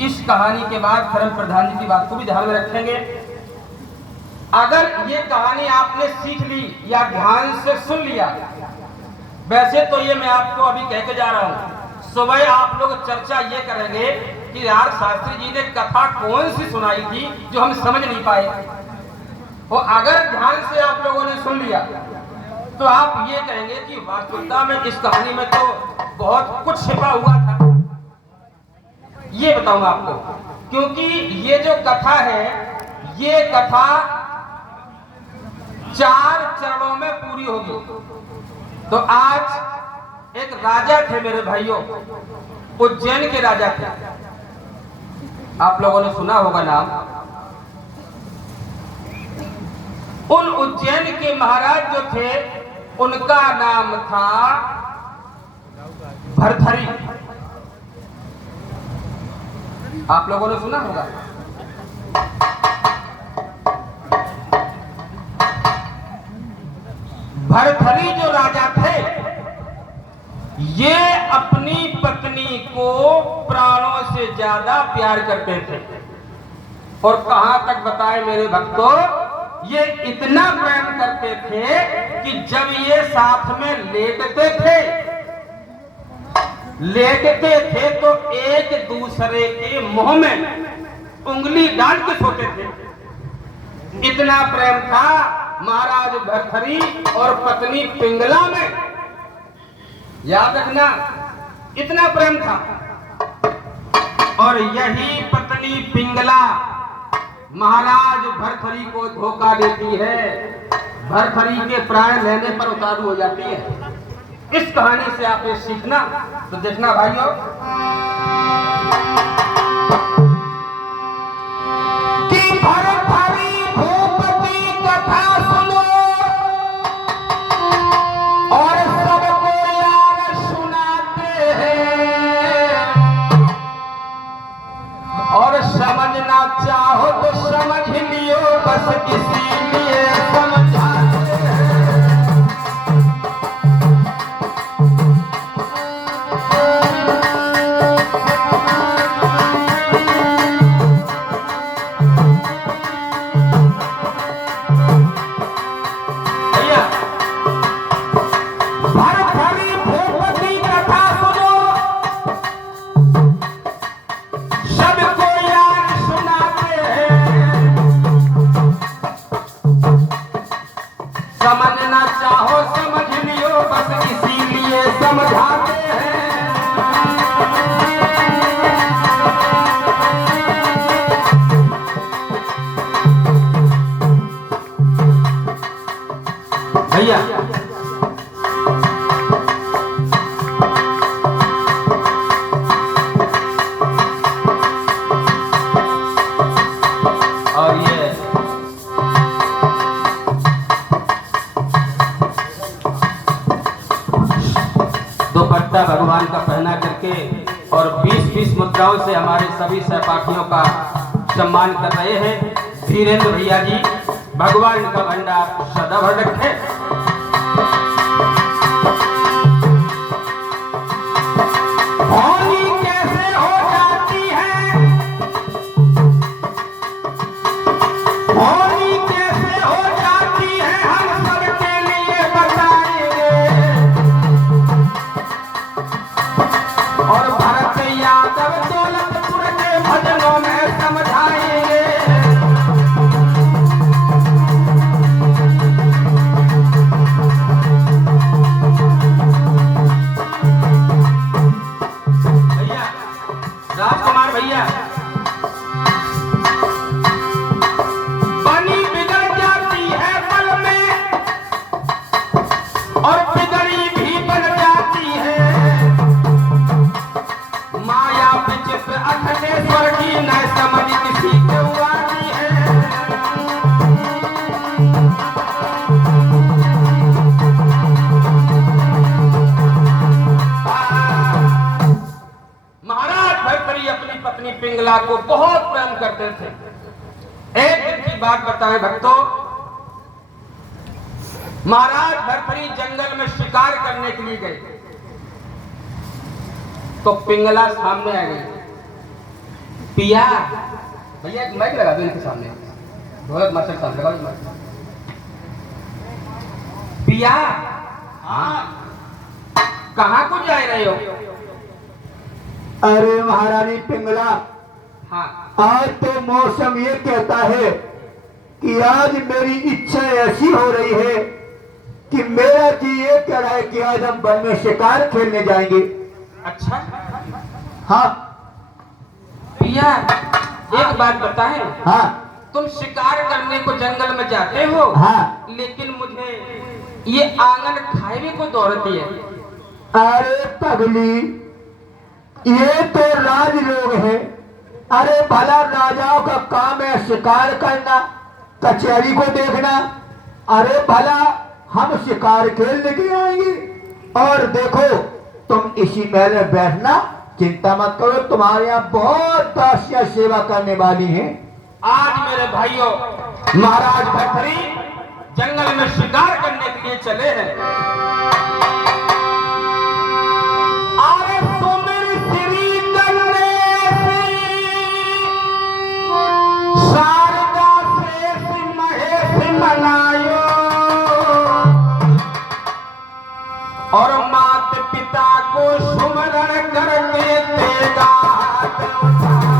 इस कहानी के बाद धर्म प्रधान जी की बात को भी ध्यान में रखेंगे। अगर ये कहानी आपने सीख ली या ध्यान से सुन लिया, वैसे तो ये मैं आपको अभी कह के जा रहा हूं, सुबह आप लोग चर्चा ये करेंगे कि यार शास्त्री जी ने कथा कौन सी सुनाई थी जो हम समझ नहीं पाए। और अगर ध्यान से आप लोगों ने सुन लिया तो आप ये कहेंगे कि वास्तविकता में इस कहानी में तो बहुत कुछ छिपा हुआ था। ये बताऊंगा आपको, क्योंकि ये जो कथा है, ये कथा 4 चरणों में पूरी होगी। तो आज एक राजा थे मेरे भाइयों, उज्जैन के राजा थे। आप लोगों ने सुना होगा नाम। उन उज्जैन के महाराज जो थे उनका नाम था भरथरी। आप लोगों ने सुना होगा। भरथरी जो राजा थे, ये अपनी पत्नी को प्राणों से ज्यादा प्यार करते थे। और कहां तक बताए मेरे भक्तों, ये इतना प्रेम करते थे कि जब ये साथ में लेटते थे तो एक दूसरे के मुंह में उंगली डाल के सोते थे। इतना प्रेम था महाराज भरथरी और पत्नी पिंगला में। याद रखना, इतना प्रेम था। और यही पत्नी पिंगला महाराज भरथरी को धोखा देती है, भरथरी के प्राण लेने पर उतारू हो जाती है। इस कहानी से आप ये सीखना, तो देखना भाइयों, कि भरथरी भूपति कथा सुनो और सबको यार सुनाते हैं, और समझना चाहो तो समझ लियो, बस इसीलिए समझाते हैं। समझना चाहो समझ लियो, बस इसीलिए समझाते हैं। भैया और ये दुपट्टा भगवान का पहना करके और 20-20 मुद्राओं से हमारे सभी सहपाठियों का सम्मान कर रहे हैं धीरेन्द्र भैया जी। भगवान का भंडार सदा भर रखे। होली कैसे हो जाती है, होली कैसे हो जाती है, हम सबके लिए बताएंगे। और भरत यादव दौलतपुर के भजनों में समझाएंगे। भैया राजकुमार भैया, बनी बिगड़ जाती है पल में और बिगड़ी भी बन जाती है। माया विचित्र अखिलेश्वर की न समझ किसी को आती है। महाराज भरथरी अपनी पत्नी पिंगला को बहुत प्रेम करते थे। एक दिन की बात बताएं भक्तों, महाराज भरथरी जंगल में शिकार करने के लिए गए तो पिंगला सामने आ गई। पिया भैया एक माइक लगा दो इनके सामने, ढोलक मास्टर साहब लगाओ माइक। पिया हाँ कहाँ को जा रहे हो? अरे महारानी पिंगला, हाँ आज तो मौसम ये कहता है कि आज मेरी इच्छा ऐसी हो रही है कि मेरा जी ये कह रहा है कि आज हम वन में शिकार खेलने जाएंगे। अच्छा हाँ पिया एक बात बताएं, हाँ तुम शिकार करने को जंगल में जाते हो, हाँ, लेकिन मुझे ये आंगन खाए को दौड़ती है। अरे पगली, ये तो राज लोग हैं। अरे भला राजाओं का काम है शिकार करना, कचहरी को देखना। अरे भला हम शिकार खेलने के आएंगे। और देखो तुम इसी महल में बैठना, चिंता मत करो, तुम्हारे यहाँ बहुत दासियां सेवा करने वाली हैं। आज मेरे भाइयों महाराज भरथरी जंगल में शिकार करने के लिए चले हैं। अरे सुमिर श्री गणेश शारदा शेष महेश मनायो, और माता पिता को सुमरण करके तेगा हाथ उठाओ।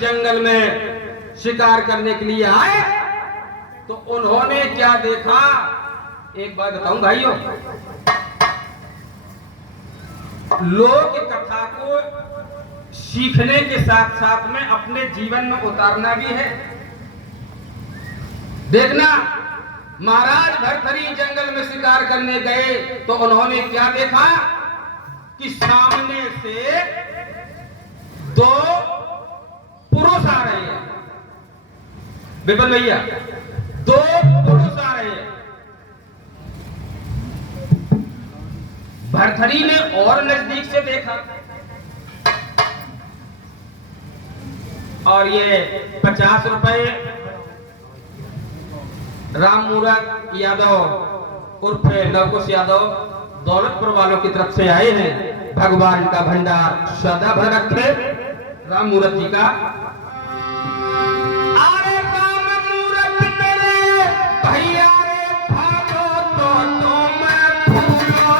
जंगल में शिकार करने के लिए आए तो उन्होंने क्या देखा, एक बात बताऊं भाइयों, लोक कथा को सीखने के साथ साथ में अपने जीवन में उतारना भी है। देखना, महाराज भरथरी जंगल में शिकार करने गए तो उन्होंने क्या देखा कि सामने से दो पुरुष आ रहे हैं। बिपन भैया, दो पुरुष आ रहे हैं। भरथरी ने और नजदीक से देखा और ये 50 रुपए राम मूरत यादव उर्फ लवकुश यादव दौलतपुर वालों की तरफ से आए हैं। भगवान का भंडार सदा भर रखे राम मूरत जी का। अरे राम मूरत मेरे भैया रे भागो तो तुम भूलो,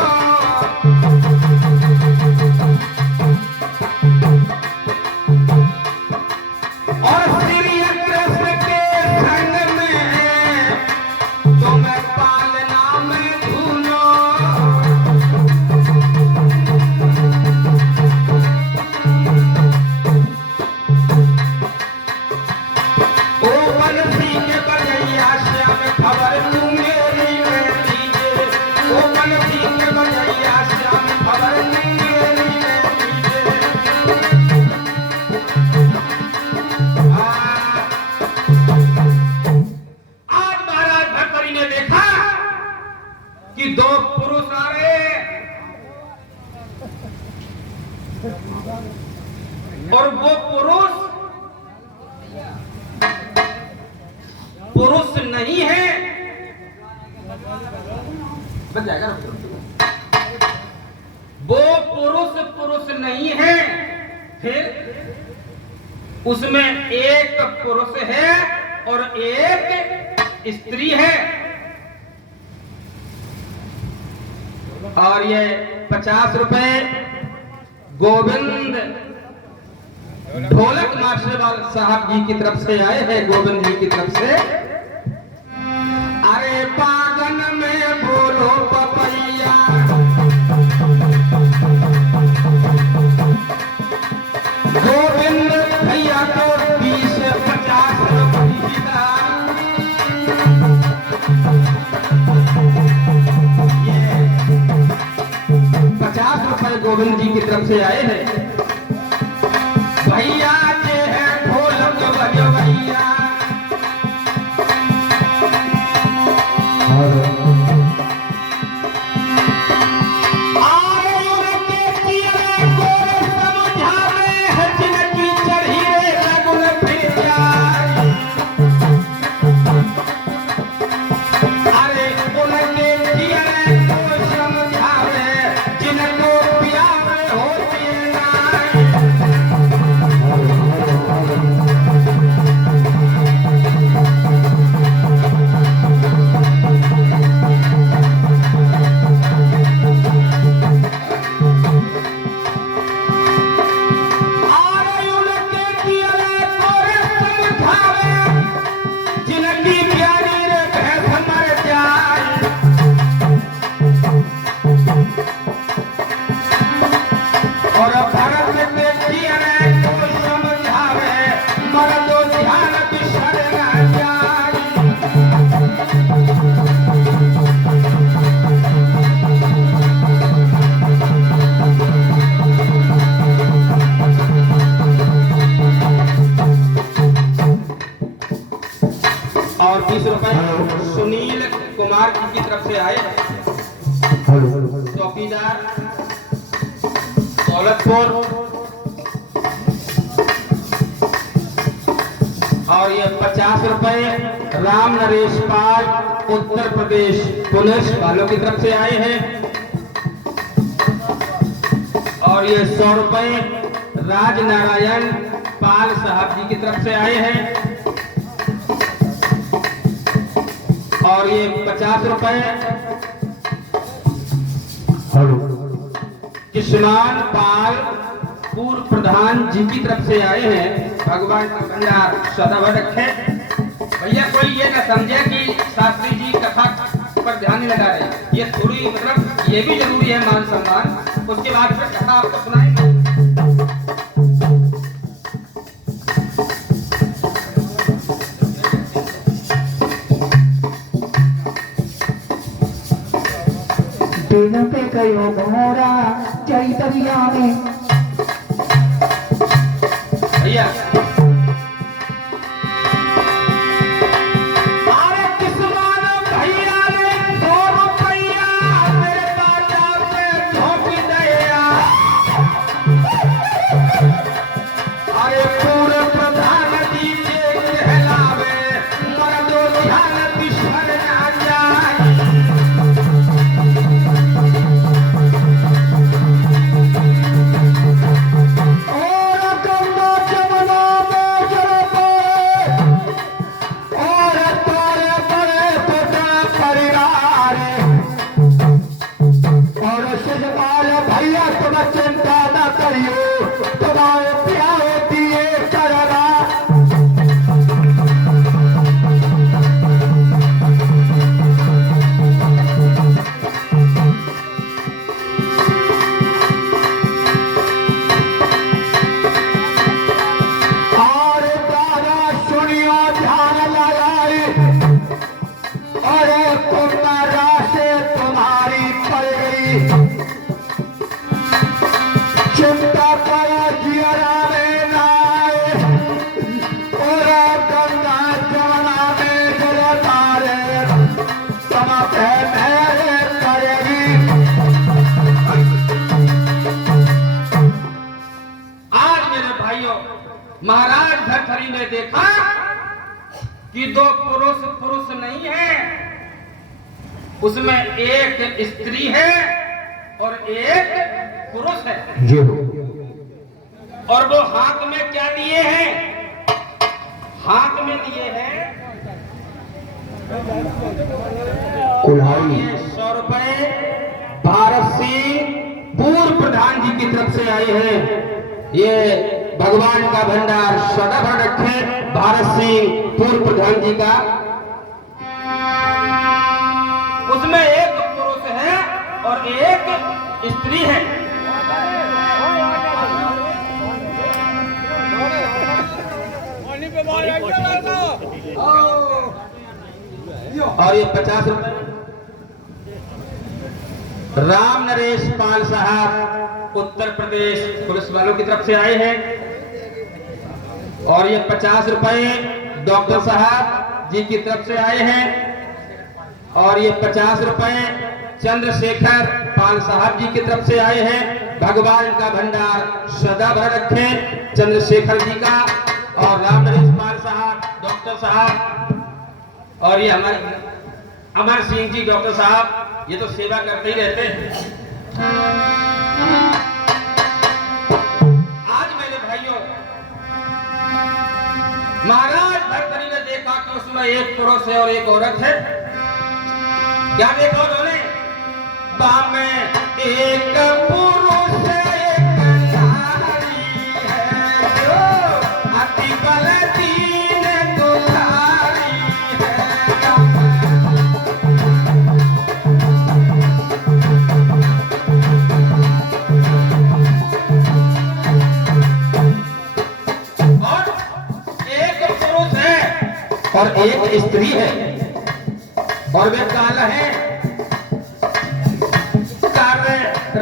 और श्री कृष्ण के संग में तुम्हें पालना में धूलो। दो पुरुष आ रहे और वो पुरुष नहीं है। बच जाएगा, वो पुरुष नहीं है। फिर उसमें एक पुरुष है और एक स्त्री है। और ये 50 रुपए गोविंद ढोलक मास्टर साहब जी की तरफ से आए हैं, गोविंद जी की तरफ से। अरे पागन में बोलो पपैया, शंकर गोविंद जी की तरफ से आए हैं। भैया जे है ढोलक बजवैया, और 20 रुपए सुनील कुमार जी की तरफ से आए चौकीदार दौलतपुर। और ये 50 रुपए राम नरेश पाल उत्तर प्रदेश पुलिस वालों की तरफ से आए हैं। और ये 100 रुपए राज नारायण पाल साहब जी की तरफ से आए हैं। और ये 50 रुपए किशनान पाल पूर्व प्रधान जी की तरफ से आए हैं। भगवान का भंडार सदा भर रखे। भैया कोई ये न समझे कि शास्त्री जी कथा पर ध्यान नहीं लगा रहे, ये थोड़ी मतलब ये भी जरूरी है मान सम्मान। उसके बाद फिर कथा आपको सुनाएंगे। दिन पे गयो घोड़ा चैतरिया में। भैया महाराज धरथरी ने देखा कि दो पुरुष नहीं है, उसमें एक स्त्री है और एक पुरुष है। और वो हाथ में क्या लिए हैं? हाथ में लिए हैं कुल्हाड़ी। 100 रुपए भारत सिंह पूर्व प्रधान जी की तरफ से आए हैं। ये भगवान का भंडार सदा भर रखे। भारत सिंह पूर्व प्रधान जी का, उसमें एक पुरुष है और एक स्त्री है। और ये 50 रुपए राम नरेश पाल साहब उत्तर प्रदेश पुलिस वालों की तरफ से आए हैं। और ये 50 रुपए डॉक्टर साहब जी की तरफ से आए हैं। और ये 50 रुपए चंद्रशेखर पाल साहब जी की तरफ से आए हैं। भगवान का भंडार सदा भर रखें चंद्रशेखर जी का। और राम नरेश पाल साहब डॉक्टर साहब और ये हमारे अमर सिंह जी डॉक्टर साहब, ये तो सेवा करते ही रहते हैं। आज मेरे भाइयों, महाराज भरथरी ने देखा कि उसमें एक पुरुष है और एक औरत है। क्या देखा उन्होंने? बाम में एक पुरुष एक नारी है, जो अति बल दीन दुलारी है। और एक पुरुष है और एक स्त्री है और वे काला है।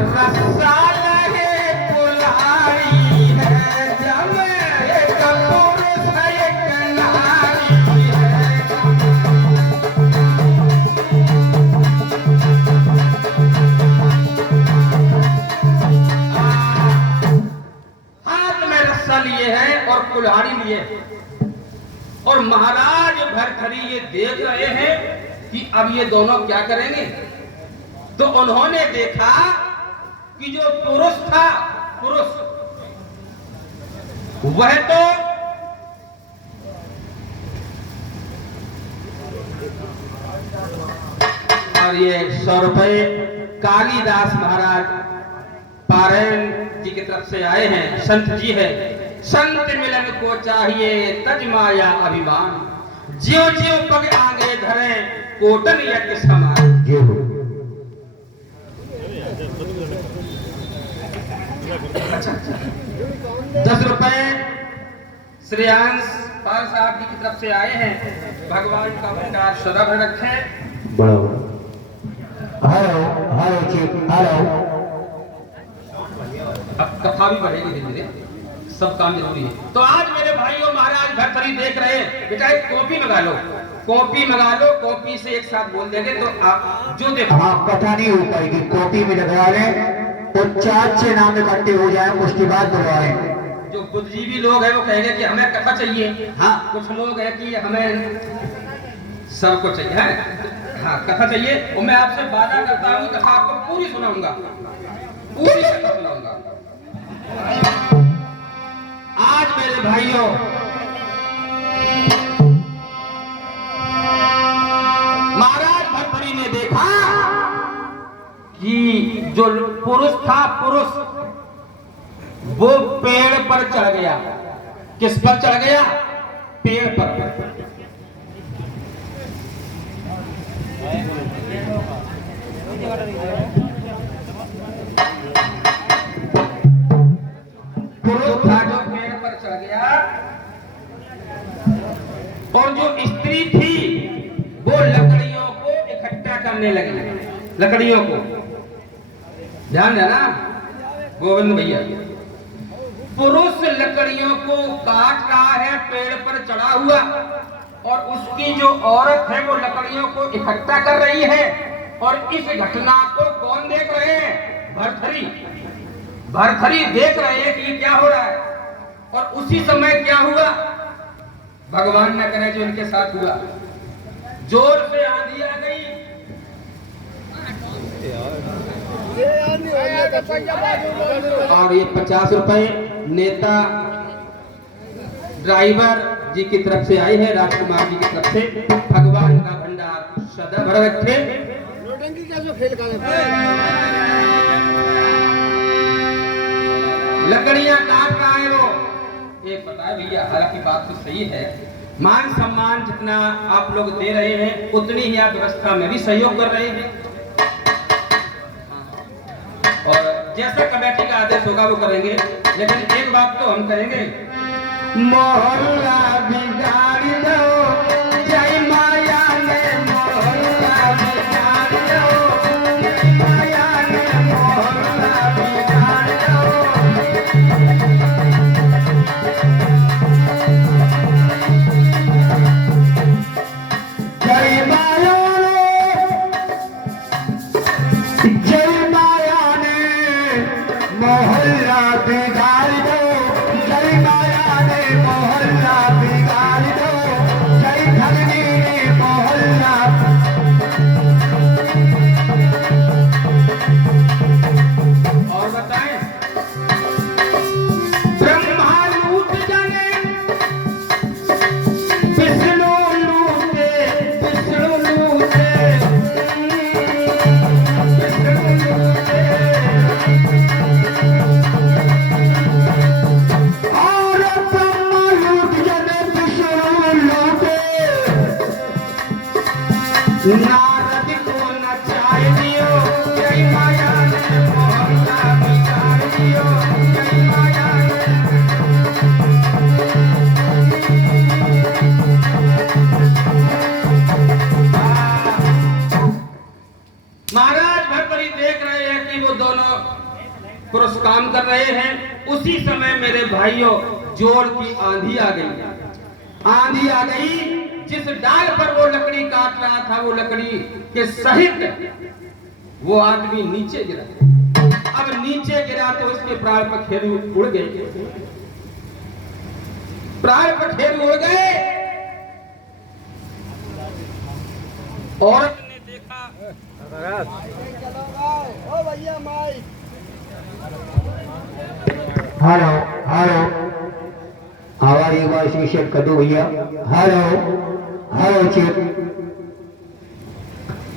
रसाल है कुल्हाड़ी है, जब एक पुरुष एक नारी है। हाथ में रस्सा लिए हैं और कुल्हाड़ी लिए। और महाराज भरथरी ये देख रहे हैं कि अब ये दोनों क्या करेंगे। तो उन्होंने देखा कि जो पुरुष था, पुरुष वह तो और ये 100 रुपए कालिदास महाराज पारायण जी की तरफ से आए हैं। संत जी है। संत मिलन को चाहिए तज माया अभिमान, ज्यो ज्यो पग आगे धरे कोटन यज्ञ समान। 10 रुपए श्रेयांश पाल साहब जी की तरफ से आए हैं। भगवान का भंडार सदा भर रखें। हेलो हेलो जी, हेलो। अब कथा भी बढ़ेगी धीरे धीरे, सब काम जरूरी है। तो आज मेरे भाइयों, महाराज भरथरी देख रहे हैं। बेटा एक कॉपी मंगा लो, कॉपी मंगा लो। कॉपी से एक साथ बोल देंगे तो आप जो देखो। हाँ, कथा नहीं हो पाएगी। कॉपी में लगवा लें तो 4-6 नाम इकट्ठे हो जाए, उसके बाद बुलवाएं। जो बुद्धिजीवी लोग हैं वो कहेंगे कि हमें कथा चाहिए। हाँ, कुछ लोग हैं कि हमें सबको चाहिए है। हाँ, कथा चाहिए। और मैं आपसे वादा करता हूँ कथा आपको पूरी सुनाऊंगा, पूरी कथा सुनाऊंगा। आज मेरे भाइयों, महाराज भरथरी ने देखा कि जो पुरुष था, पुरुष वो पेड़ पर चढ़ गया। किस पर चढ़ गया? पेड़ पर। पुरुष था जो पेड़ पर चढ़ गया और जो स्त्री थी वो लकड़ियों को इकट्ठा करने लगी। लकड़ियों को ध्यान देना गोविंद भैया। पुरुष लकड़ियों को काट रहा है, पेड़ पर चढ़ा हुआ, और उसकी जो औरत है वो लकड़ियों को इकट्ठा कर रही है। और इस घटना को कौन देख रहे हैं? भरथरी। भरथरी देख रहे हैं कि ये क्या हो रहा है। और उसी समय क्या हुआ? भगवान न करे जो इनके साथ हुआ। जोर से आंधी आ गई और ये 50 रुपए नेता ड्राइवर जी की तरफ से आई है, राजकुमार जी की तरफ से। भगवान का भंडार सदा भर रखे। लकड़ियां काट रहा है वो। एक पता है भैया, हालांकि बात तो सही है, मान सम्मान जितना आप लोग दे रहे हैं उतनी ही आप व्यवस्था में भी सहयोग कर रहे हैं। और जैसा कमेटी का आदेश होगा वो करेंगे। लेकिन एक बात तो हम करेंगे, मोहल्ला बिगाड़ दो, जय माया ने मोहल्ला बिगाड़ दो, जय माया ने मोहल्ला बिगाड़ दो। मोहल्ला बिगाड़ दो, जय माया ने मोहल्ला बिगाड़ दो, जय ठगनी ने मोहल्ला। और बताएं, ब्रह्मा लूट जाने, विष्णु लूटे, विष्णु लूटे, विष्णु लूटे। और ब्रह्मा लूट जाने, विष्णु लूटे, नारद को नचाए दियो, जय माया ने मोहल्ला बिगाड़ दियो, जय माया ने। महाराज भरतरी देख रहे हैं कि वो दोनों पुरुष काम कर रहे हैं। उसी समय मेरे भाइयों जोर की आंधी आ गई। आंधी आ गई, जिस डाल पर वो लकड़ी काट रहा था वो लकड़ी के सहित वो आदमी नीचे गिरा। अब नीचे गिरा तो उसके प्राण पखेरु उड़ गए, प्राण पखेरु उड़ गए। औरत ने देखा, हेलो हेलो, आवाज एक बार से चेक कर दो भैया। Hello hello check,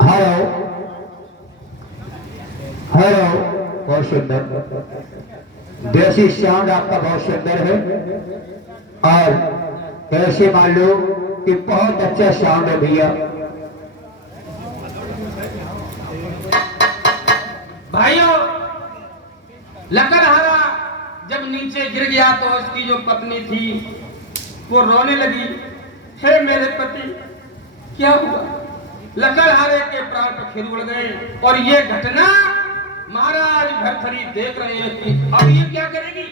hello hello. बहुत सुंदर, देसी साउंड आपका बहुत सुंदर है, और ऐसे मान लो कि बहुत अच्छा साउंड है भैया। भाइयों, लकड़हारा जब नीचे गिर गया तो उसकी जो पत्नी थी वो रोने लगी, हे मेरे पति क्या हुआ। लकड़हारे के प्राण पखेरु उड़ गए। और ये घटना महाराज भरथरी देख रहे हैं कि अब ये क्या करेगी,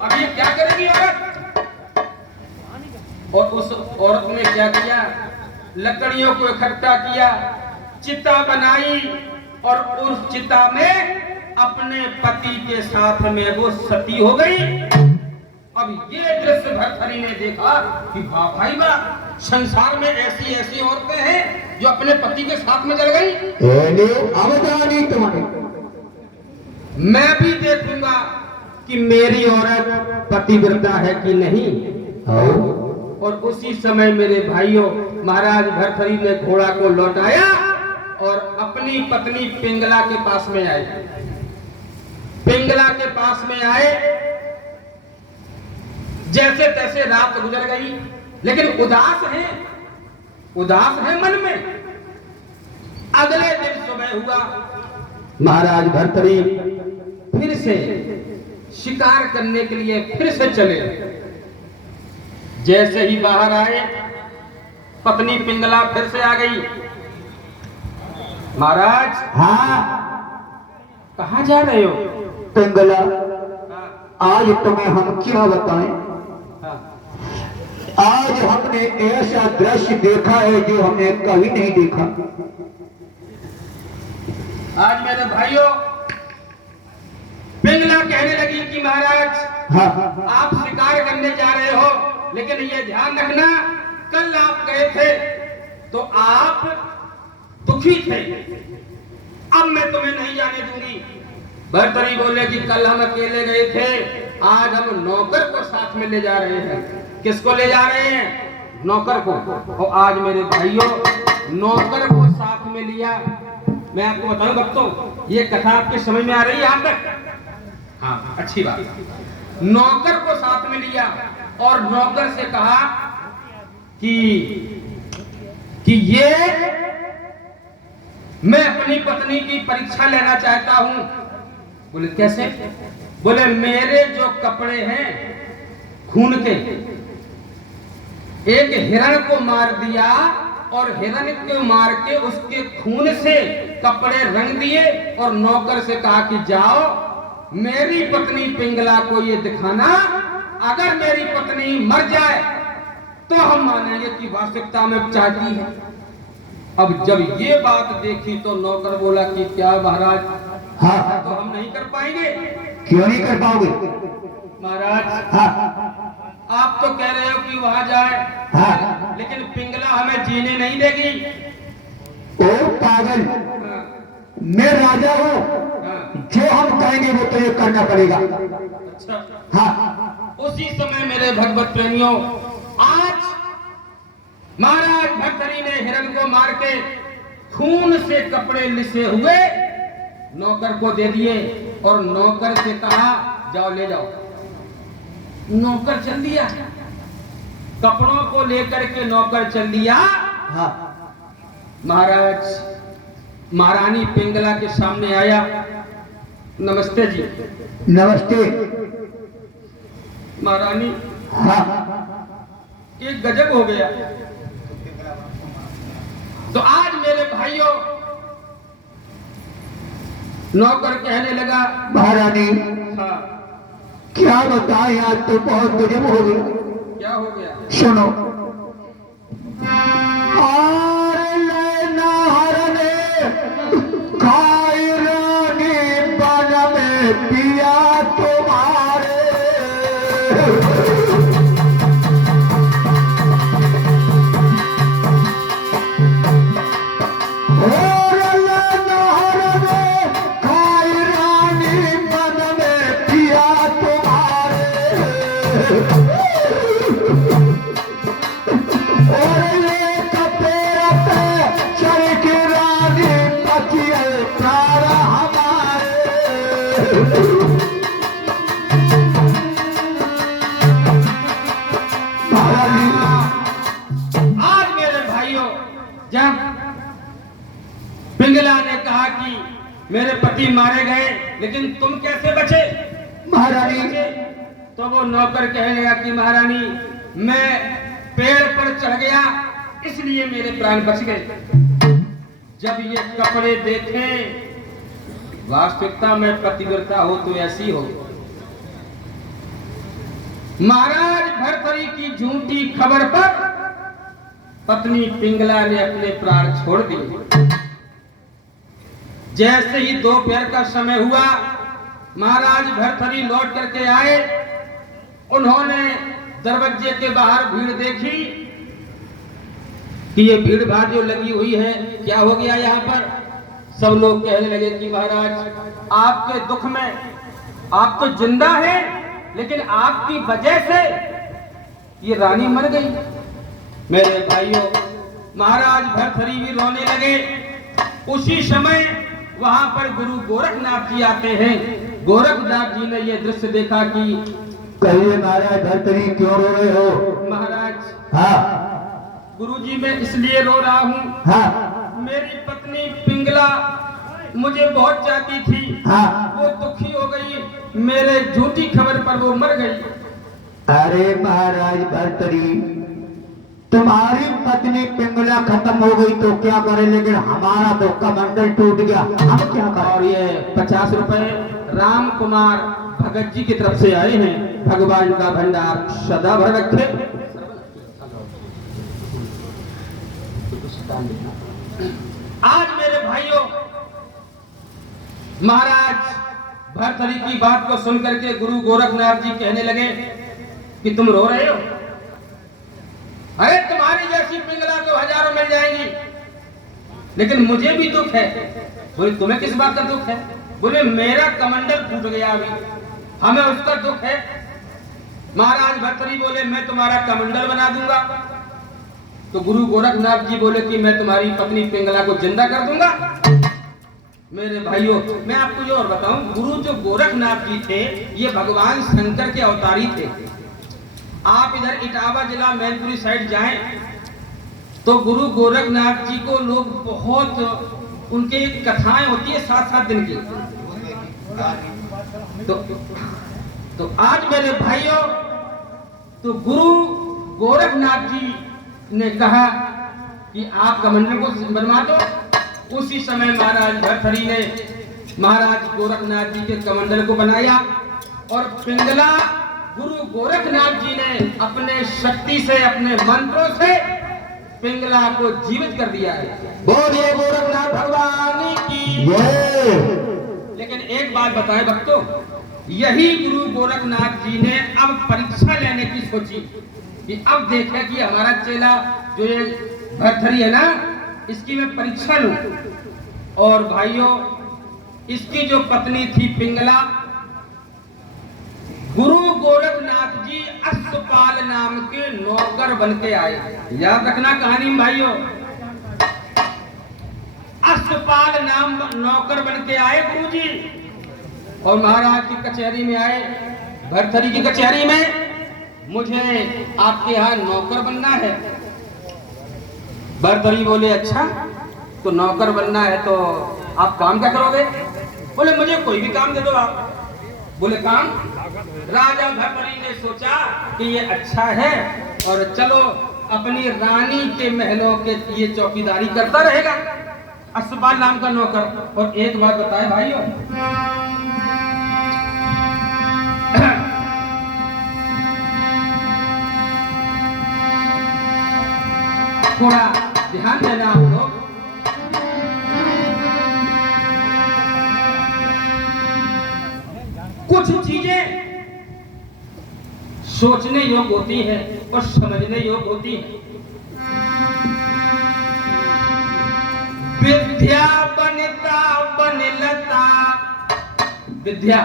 अब ये क्या करेगी औरत। और उस औरत ने क्या किया, लकड़ियों को इकट्ठा किया, चिता बनाई, और उस चिता में अपने पति के साथ में वो सती हो गई। अब ये दृश्य भरथरी ने देखा कि वाह भाई वाह, संसार में ऐसी ऐसी औरतें हैं जो अपने पति के साथ में जल गई। मैं भी देखूंगा कि मेरी औरत पतिव्रता है कि नहीं। और उसी समय मेरे भाइयों महाराज भरथरी ने घोड़ा को लौटाया और अपनी पत्नी पिंगला के पास में आए। पिंगला के पास में आए, जैसे तैसे रात गुजर गई, लेकिन उदास है मन में। अगले दिन सुबह हुआ, महाराज भरथरी फिर से शिकार करने के लिए फिर से चले। जैसे ही बाहर आए, पत्नी पिंगला फिर से आ गई। महाराज, हाँ कहाँ जा रहे हो। पिंगला, आज तुम्हें हम क्या बताएं। आज हमने ऐसा दृश्य देखा है जो हमने कभी नहीं देखा। आज मेरे भाइयों, पिंगला कहने लगी कि महाराज, हाँ आप शिकार करने जा रहे हो, लेकिन ये ध्यान रखना, कल आप गए थे तो आप दुखी थे, अब मैं तुम्हें नहीं जाने दूंगी। भरथरी बोले कि कल हम अकेले गए थे, आज हम नौकर को साथ में ले जा रहे हैं। किसको ले जा रहे हैं? नौकर को। और आज मेरे भाइयों, नौकर को साथ में लिया। मैं आपको बताऊं भक्तों, ये कथा आपके समझ में आ रही है यहां तक? हाँ, अच्छी बात। नौकर को साथ में लिया और नौकर से कहा कि ये मैं अपनी पत्नी की परीक्षा लेना चाहता हूं। बोले कैसे? बोले मेरे जो कपड़े हैं खून के, एक हिरण को मार दिया और हिरण को मार के उसके खून से कपड़े रंग दिए और नौकर से कहा कि जाओ मेरी पत्नी पिंगला को ये दिखाना, अगर मेरी पत्नी मर जाए तो हम मानेंगे कि वास्तविकता में चाहती है। अब जब ये बात देखी तो नौकर बोला कि क्या महाराज, हाँ तो हम नहीं कर पाएंगे। क्यों नहीं कर पाओगे? महाराज हाँ आप तो कह रहे हो कि वहां जाए, हाँ। लेकिन पिंगला हमें जीने नहीं देगी। ओ पागल, हाँ, मैं राजा हूँ, हाँ, जो हम कहेंगे वो तो ये करना पड़ेगा। अच्छा। हाँ उसी समय मेरे भगवत प्रेमियों, आज महाराज भर्तरी ने हिरण को मार के खून से कपड़े लिसे हुए नौकर को दे दिए और नौकर से कहा जाओ ले जाओ। नौकर चल दिया, कपड़ों को लेकर के नौकर चल दिया। हाँ महाराज महारानी पिंगला के सामने आया। नमस्ते जी। नमस्ते। महारानी हाँ एक गजब हो गया। तो आज मेरे भाइयों, नौकर कहने लगा महारानी हाँ क्या बताएं, आज तो बहुत गजब हो गया। क्या हो गया? सुनो। आर लेना हरने खाई रानी बन में पिया तुम्हारे। आज मेरे भाइयों, जब पिंगला ने कहा कि मेरे पति मारे गए लेकिन तुम कैसे बचे महारानी, तो वो नौकर कहने लगा कि महारानी मैं पेड़ पर चढ़ गया इसलिए मेरे प्राण बच गए। जब ये कपड़े देखे, वास्तविकता में पतिव्रता हो तो ऐसी हो। महाराज भर्तरी की झूठी खबर पर पत्नी पिंगला ने अपने प्राण छोड़ दिए। जैसे ही दोपहर का समय हुआ, महाराज भर्तरी लौट करके आए। उन्होंने दरवाजे के बाहर भीड़ देखी कि ये भीड़ भाड़ जो लगी हुई है, क्या हो गया यहाँ पर। सब लोग कहने लगे कि महाराज आपके दुख में, आप तो जिंदा हैं लेकिन आपकी वजह से ये रानी मर गई। मेरे भाइयों, महाराज भर्तरी भी रोने लगे। उसी समय वहां पर गुरु गोरखनाथ जी आते हैं। गोरखनाथ जी ने यह दृश्य देखा कि कहिए महाराज भर्तरी क्यों रो रहे हो? महाराज हाँ गुरुजी मैं इसलिए रो रहा हूँ, हाँ मेरी पत्नी पिंगला मुझे बहुत चाहती थी, हाँ। वो दुखी हो गई, मेरे झूठी खबर पर वो मर गई। अरे महाराज भर्तरी, तुम्हारी पत्नी पिंगला खत्म हो गई तो क्या करे, लेकिन हमारा तो कमंडल टूट गया, हम क्या करें? और ये 50 रुपए राम कुमार भगत जी की तरफ से आए हैं। भगवान का भंडार सदा भर रखे। आज मेरे भाइयों, महाराज भर्तरी की बात को सुनकर के गुरु गोरखनाथ जी कहने लगे कि तुम रो रहे हो। अरे तुम्हारी जैसी पिंगला तो हजारों मिल जाएंगी, लेकिन मुझे भी दुख है। बोले तुम्हें किस बात का दुख है? बोले मेरा कमंडल फूट गया अभी, हमें उसका दुख है। महाराज भर्तरी बोले मैं तुम्हारा कमंडल बना दूंगा। तो गुरु गोरखनाथ जी बोले कि मैं तुम्हारी पत्नी पिंगला को जिंदा कर दूंगा। मेरे भाइयों, मैं आपको ये और बताऊं, गुरु जो गोरखनाथ जी थे ये भगवान शंकर के अवतारी थे। आप इधर इटावा जिला मैनपुरी साइड जाएं तो गुरु गोरखनाथ जी को लोग बहुत, उनके कथाएं होती है 7-7 दिन की। तो आज मेरे भाइयों, तो गुरु गोरखनाथ जी ने कहा कि आप कमंडल को बनवा दो। उसी समय महाराज भर्तरी ने महाराज गोरखनाथ जी के कमंडल को बनाया और पिंगला गुरु गोरखनाथ जी ने अपने शक्ति से, अपने मंत्रों से पिंगला को जीवित कर दिया है। बोलिए गोरखनाथ भगवान की। लेकिन एक बात बताएं भक्तों, यही गुरु गोरखनाथ जी ने अब परीक्षा लेने की सोची कि अब देखे कि हमारा चेला जो ये भरथरी है ना, इसकी मैं परीक्षा लूं। और भाइयों, इसकी जो पत्नी थी पिंगला, गुरु गोरखनाथ जी अश्वपाल नाम के नौकर बन के आए। याद रखना कहानी में भाइयों, अश्वपाल नाम नौकर बन के आए गुरु जी, और महाराज की कचहरी में आए, भरथरी की कचहरी में, मुझे आपके यहाँ नौकर बनना है। भरथरी बोले अच्छा, तो नौकर बनना है तो आप काम क्या करोगे? बोले मुझे कोई भी काम दे दो आप। बोले काम? राजा भरथरी ने सोचा कि ये अच्छा है, और चलो अपनी रानी के महलों के ये चौकीदारी करता रहेगा, अश्वपाल नाम का नौकर। और एक बात बताए भाइयों, थोड़ा ध्यान देना आप लोग। कुछ चीजें सोचने योग्य होती हैं और समझने योग्य होती हैं। विद्या बनता बनलता, विद्या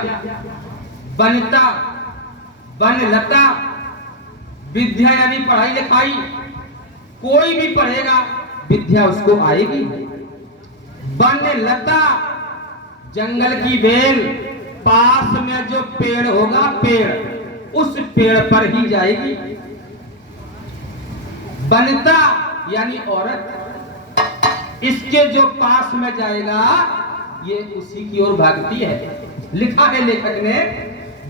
बनता बनलता, विद्या यानी पढ़ाई लिखाई, कोई भी पढ़ेगा विद्या उसको आएगी। बनलता, जंगल की बेल, पास में जो पेड़ होगा, पेड़, उस पेड़ पर ही जाएगी। बनता यानी औरत, इसके जो पास में जाएगा ये उसी की ओर भागती है। लिखा है लेखक ने,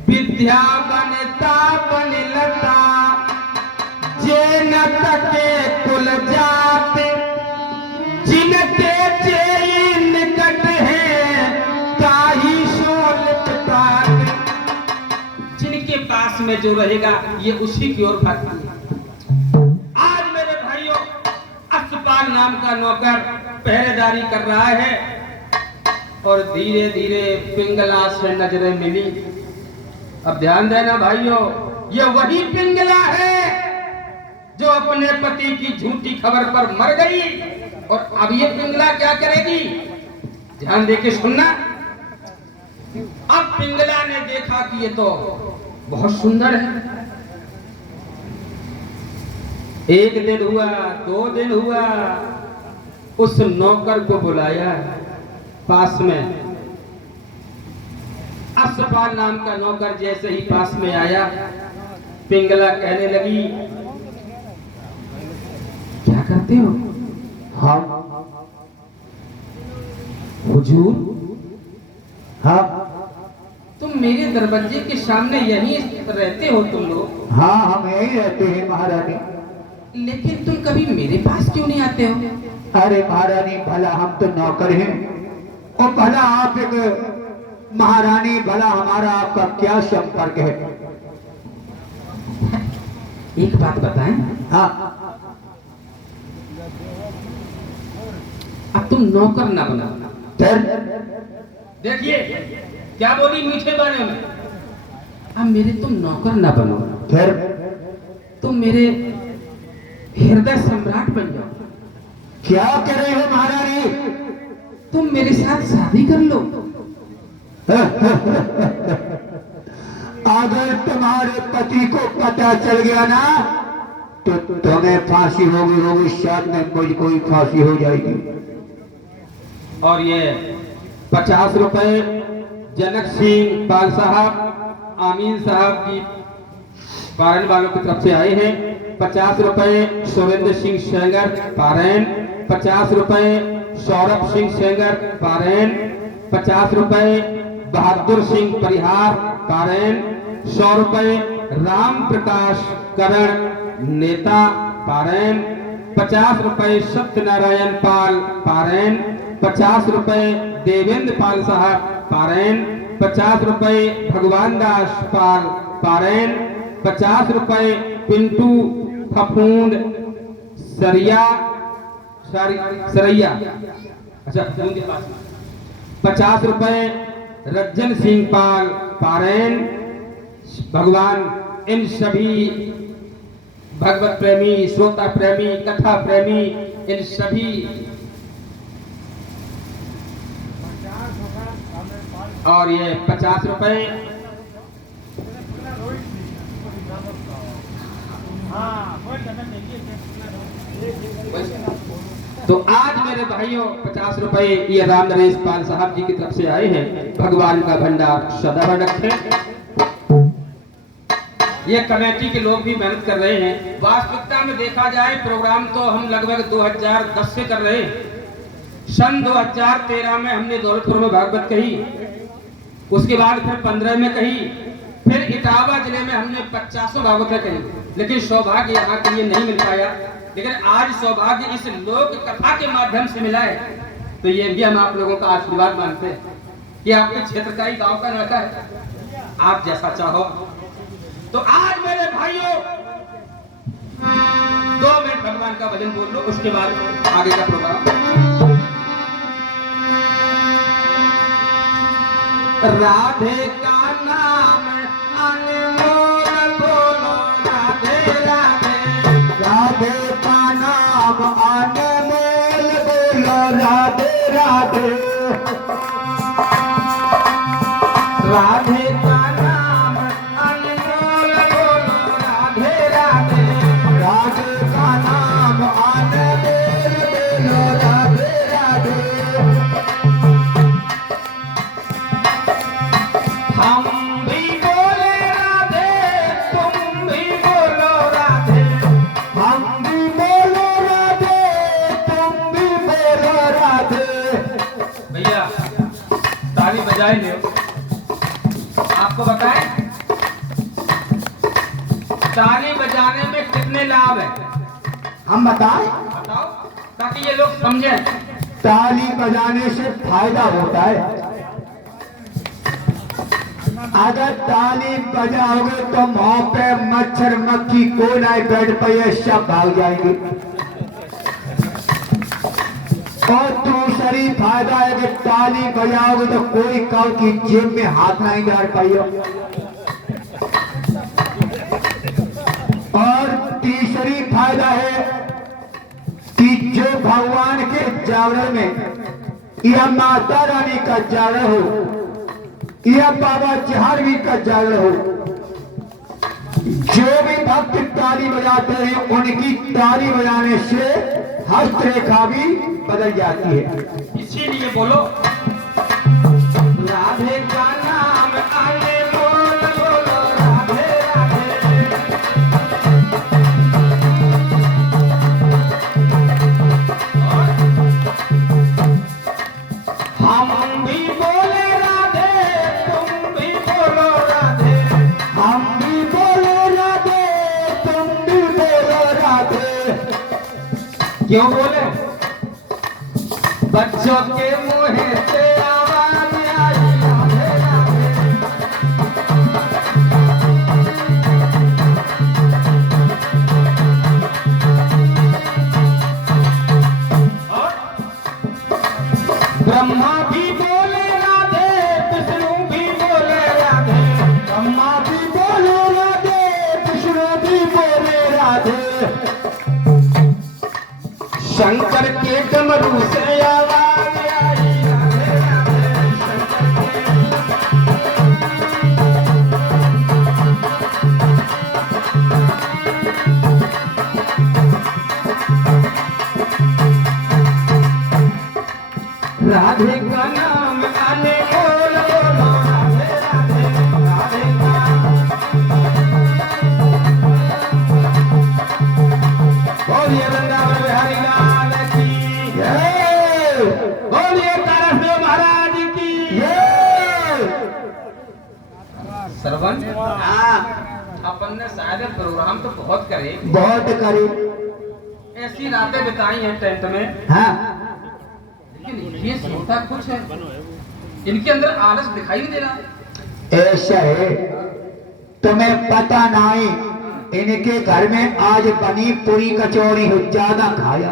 विद्या बनता बनलता, जे न तके कुल जाते, जिनके चेई निकट है, काही शोलित तात। जिनके पास में जो रहेगा ये उसी की ओर भागती है। आज मेरे भाइयों, अश्वपाल नाम का नौकर पहरेदारी कर रहा है, और धीरे धीरे पिंगला से नजरें मिली। अब ध्यान देना भाइयों, ये वही पिंगला है जो अपने पति की झूठी खबर पर मर गई, और अब ये पिंगला क्या करेगी? ध्यान देके सुनना। अब पिंगला ने देखा कि ये तो बहुत सुंदर है। एक दिन हुआ, 2 दिन हुआ, उस नौकर को बुलाया पास में। अश्वपाल नाम का नौकर जैसे ही पास में आया, पिंगला कहने लगी, क्या करते हो? हम हुजूर, हाँ तुम मेरे दरवाजे के सामने यहीं रहते हो तुम लोग? हाँ, हम यही रहते हैं महारानी। लेकिन तुम कभी मेरे पास क्यों नहीं आते हो? अरे महारानी, भला हम तो नौकर हैं, और भला आप एक महारानी, भला हमारा आपका क्या संपर्क है? एक बात बताएं, हाँ, अब तुम नौकर ना बना। फिर देखिए क्या बोली मीठे बारे में, अब मेरे तुम नौकर ना बनो, फिर तुम मेरे हृदय सम्राट बन जाओ। क्या कह रहे हो महारानी? तुम मेरे साथ शादी कर लो। अगर तुम्हारे पति को पता चल गया ना, तो तुम्हें फांसी होगी, साथ में मुझको ही फांसी हो जाएगी। और ये 50 रुपए जनक सिंह पाल साहब, आमीन साहब की पारण वालों की तरफ से आए हैं। 50 रुपए सुरेंद्र सिंह सेंगर पारण, 50 रुपए सौरभ सिंह सेंगर पारण, 50 रुपए बहादुर सिंह परिहार पारण, 100 रुपए राम प्रकाश करण नेता पारण, 50 रुपए सत्यनारायण पाल पारण, 50 रुपए देवेंद्र पाल साहब पारण, 50 रुपए भगवान दास पाल पारण, 50 रुपए पिंटू फफूंड सरैया, अच्छा, 50 रुपए रज्जन सिंह पाल पारायण। भगवान इन सभी भगवत प्रेमी, श्रोता प्रेमी, कथा प्रेमी, इन सभी और ये 50 रुपए। तो आज मेरे भाइयों 50 रुपए ये राम नरेश पाल साहब जी की तरफ से आए हैं। भगवान का भंडार सदा रखें। ये कमेटी के लोग भी मेहनत कर रहे हैं। वास्तविकता में देखा जाए प्रोग्राम तो हम लगभग 2010 से कर रहे हैं। सन 2013 में हमने दौलतपुर में भागवत कही, उसके बाद फिर 15 में कही, फिर इटावा जिले में हमने 50 भागवत कही, लेकिन सौभाग्य यहाँ के लिए नहीं मिल पाया। लेकिन आज सौभाग्य इस लोक कथा के माध्यम से मिला है, तो ये भी हम आप लोगों का आशीर्वाद मानते हैं कि आपके क्षेत्र का ही गांव का लड़का है, आप जैसा चाहो। तो आज मेरे भाइयों 2 मिनट भगवान का भजन बोल लो, उसके बाद आगे का प्रोग्राम। राधे का नाम अनमोल बोलो, राधे राधे। राधे का नाम अनमोल बोलो, राधे राधे। राधे का नाम अनमोल बोलो, राधे राधे। राधे का नाम अनमोल बोलो, राधे राधे। हम भी बोले राधे, तुम भी बोलो राधे। हम भी बोलो राधे, तुम भी बोलो राधे। भैया ताली बजाए ले। आपको बताएं ताली बजाने में कितने लाभ है? हम बताएं, बताओ ताकि ये लोग समझें। ताली बजाने से फायदा होता है। अगर ताली बजाओगे तो मुंह पे मच्छर मक्खी को नहीं बैठ पाए, सब भाग जाएंगे। और दूसरी फायदा है कि ताली बजाओगे तो कोई काउ की जेब में हाथ नहीं डाल पाइयो। और तीसरी फायदा है कि जो भगवान के जागरण में या माता रानी का जागरण हो या बाबा जहारवीर का जागरण हो, जो भी भक्त ताली बजाते हैं उनकी ताली बजाने से हस्तरेखा भी बदल जाती है। इसीलिए बोलो राधे का नाम अनमोल बोलो, राधे राधे। हम भी बोले राधे, तुम भी बोलो राधे। हम भी बोलो राधे, तुम भी बोलो राधे। क्यों बोले? बच्चों के मुंह से आवाज आई राधे राधे। और ब्रह्मा भी बोले राधे, विष्णु भी बोले राधे। ब्रह्मा भी बोलो राधे, विष्णु भी बोले राधे। शंकर के डमरू से आवाज आई राधे राधे। राधे का नाम अनमोल बोलो, राधे राधे। राधे का बोलिए वृंदावन बिहारी लाल की ये बोलिए तारकदेव महाराज की सरवन। अपन ने शायद प्रोग्राम तो बहुत करे, बहुत करे। ऐसी रातें बिताई हैं टेंट में, हाँ, लेकिन ये सोता कुछ है, इनके अंदर आलस दिखाई नहीं दे रहा। ऐसा है, तुम्हें पता नहीं इनके घर में आज बनी पूरी कचौड़ी हो, ज्यादा खाया।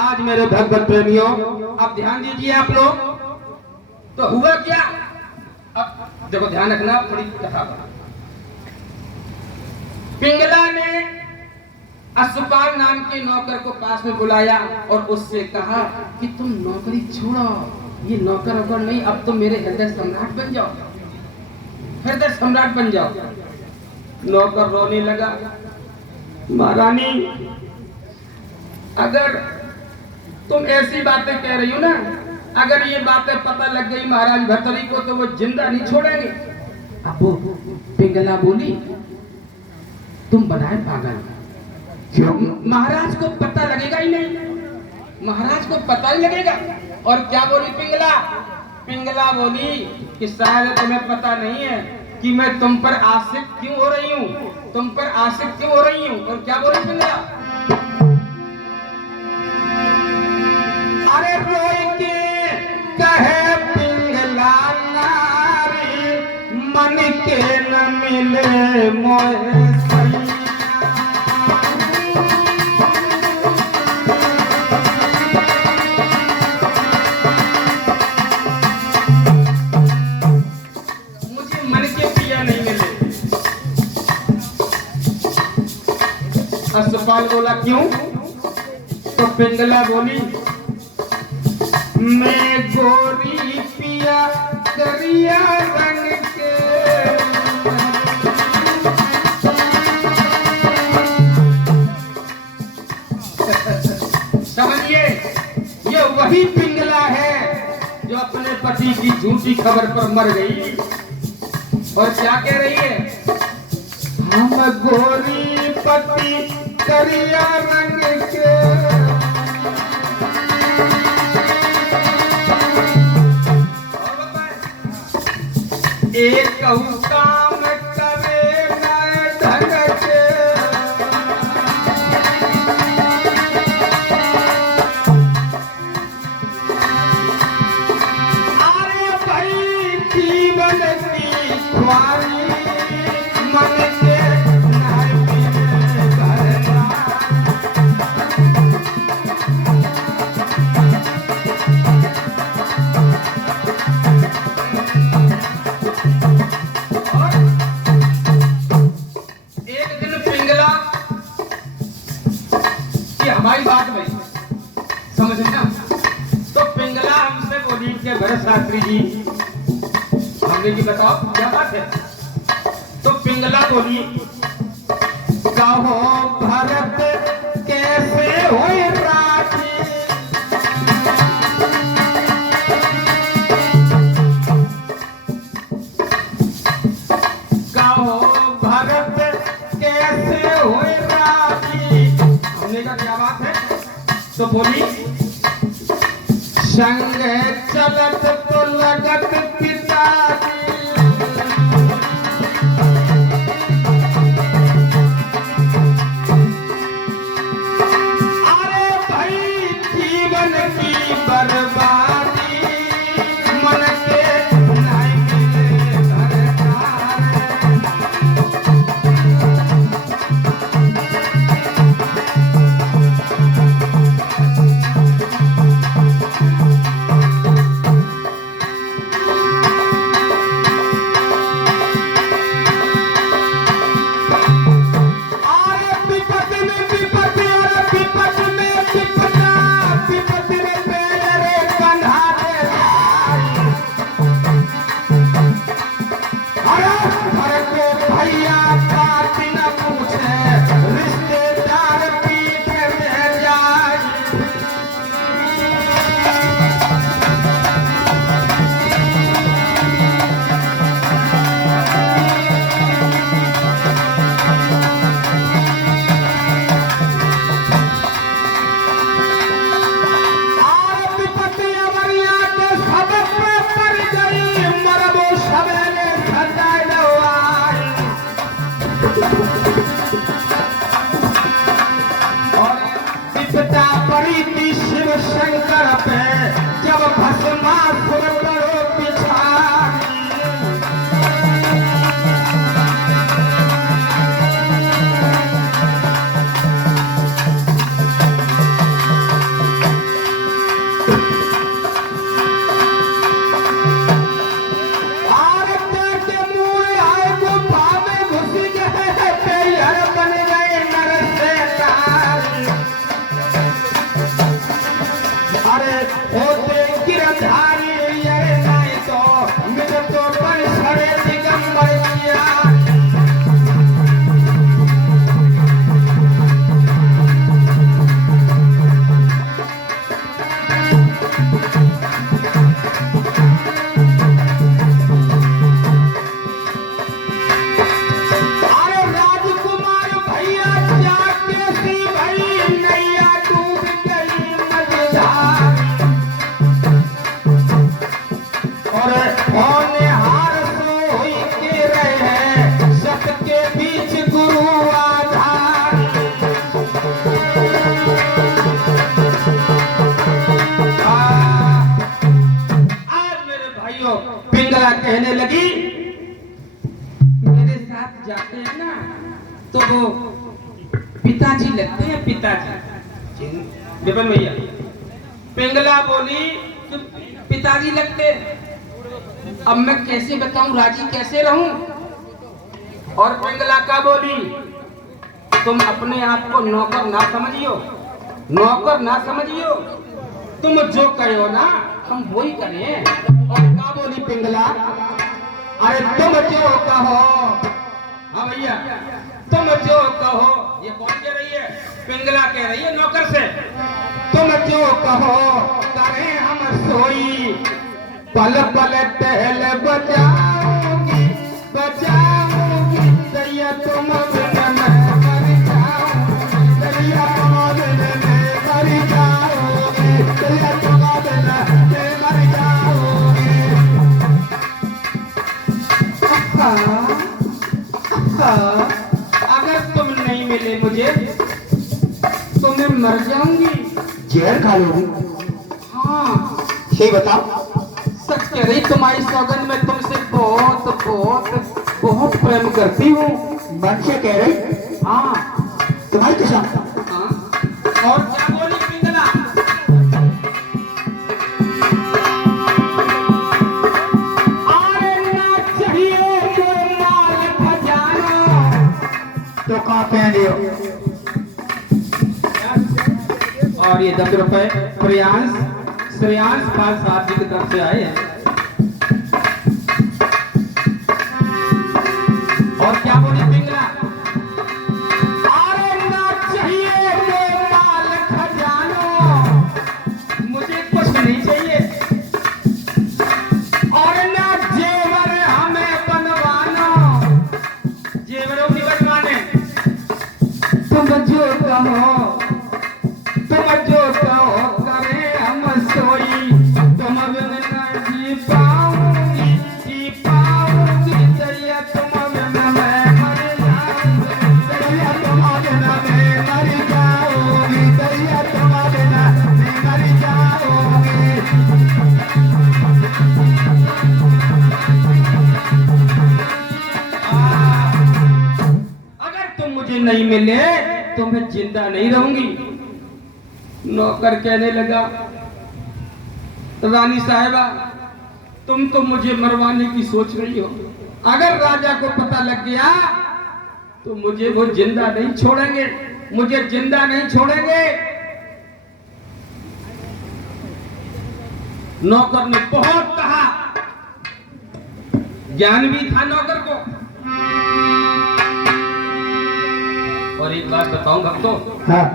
आज मेरे भगवत प्रेमियों अब ध्यान दीजिए आप लोग, तो हुआ क्या? अब देखो ध्यान रखना थोड़ी कथा पर। पिंगला ने अश्वपाल नाम के नौकर को पास में बुलाया और उससे कहा कि तुम नौकरी छोड़ो, ये नौकर वोकर नहीं, अब तुम मेरे हृदय सम्राट बन जाओ, हृदय सम्राट बन जाओ। नौकर रोने लगा, महारानी अगर तुम ऐसी बातें कह रही हो ना, अगर ये बातें पता लग गई महाराज भर्तरी को तो वो जिंदा नहीं छोड़ेंगे। अब वो पिंगला बोली, तुम बनाए पागल, क्यों? महाराज को पता लगेगा ही नहीं, महाराज को पता ही लगेगा। और क्या बोली पिंगला? पिंगला बोली कि शायद तुम्हें पता नहीं है कि मैं तुम पर आशिक क्यों हो रही हूँ, तुम पर आशिक क्यों हो रही हूँ। और क्या बोली पिंगला? अरे रोई के कहे पिंगला नारी, मन के न मिले मोहे सैया। मुझे मन के पिया नहीं मिले। अश्वपाल बोला क्यों? तो पिंगला बोली, मैं गोरी पिया करिया रंग के। समझिए, ये वही पिंगला है जो अपने पति की झूठी खबर पर मर गई और क्या कह रही है? हम गोरी पति करिया रंग के। एक काम करे नए ढंग के। अरे भाई जीवन की ख्वारी, मन के नहीं मिले करना। हमारी बात में समझना। तो पिंगला हमसे बोली कि भरत शास्त्री जी, हमने की बताओ क्या बात है? तो पिंगला बोली, कहो भरत कैसे होए राजी। कहो भरत कैसे होए राजी। हमने का क्या बात है? तो बोली, संग चलत तो लगत पिताजी। अरे भाई जीवन की बर्बादी, मन के नहीं मिले सरकार। शिव शंकर पे जब भस्मासुर करो पिछाड़ी। जाते हैं ना तो वो पिताजी लगते हैं, पिताजी। विपिन भैया, पिंगला बोली तुम पिताजी लगते, अब मैं कैसे बताऊं, राजी कैसे रहूं? और पिंगला का बोली तुम अपने आप को नौकर ना समझियो, नौकर ना समझियो, तुम जो कहो ना हम वही करें। और का बोली पिंगला, अरे तुम जो कहो, हाँ भैया, तुम जो कहो, ये कौन कह रही है? पिंगला कह रही है नौकर से, तुम जो कहो करें हम सोई, पल पल टहल बजाऊंगी, बजाऊंगी दैया तुम बिन मैं मर जाऊंगी, दैया तुम बिन मैं मर जाऊंगी, दैया तुम बिन मैं मर जाऊंगी। अगर तुम नहीं मिले मुझे तो मैं मर जाऊंगी। जहर खा लोगी? हाँ सही बताओ। सच कह रही, तुम्हारी सौगंध में तुमसे बहुत बहुत बहुत प्रेम करती हूँ। मन से कह रही? हाँ। तुम्हारी कसम? हाँ। और क्या बोली पिंगला? अरे ना चाहिए जो माल खजाना, तो कहाँ पहन लियो? और ये 10 रुपए प्रियांश श्रेयांश पाल साहब जी की तरफ से आए हैं। और क्या बोली पिंगला? अरे ना चाहिए तो माल खजानो, मुझे कुछ नहीं चाहिए, और ना जेवर हमें बनवाना, जेवरों की बनवाने, तुम जो कहो, तुम जो कहो करें हम सोई, तुम बिन न जी पाऊंगी, जी पाऊंगी दैया तुम बिन मैं मर जाऊंगी, दैया तुम बिन मैं मर जाऊंगी, दैया तुम बिन मैं मर जाऊंगी। अगर तुम मुझे नहीं मिले तो मैं जिंदा नहीं रहूंगी। नौकर कहने लगा, रानी साहिबा तुम तो मुझे मरवाने की सोच रही हो, अगर राजा को पता लग गया तो मुझे वो जिंदा नहीं छोड़ेंगे, मुझे जिंदा नहीं छोड़ेंगे। नौकर ने बहुत कहा, ज्ञान भी था नौकर को। और एक बात बताऊं भक्तों, हाँ।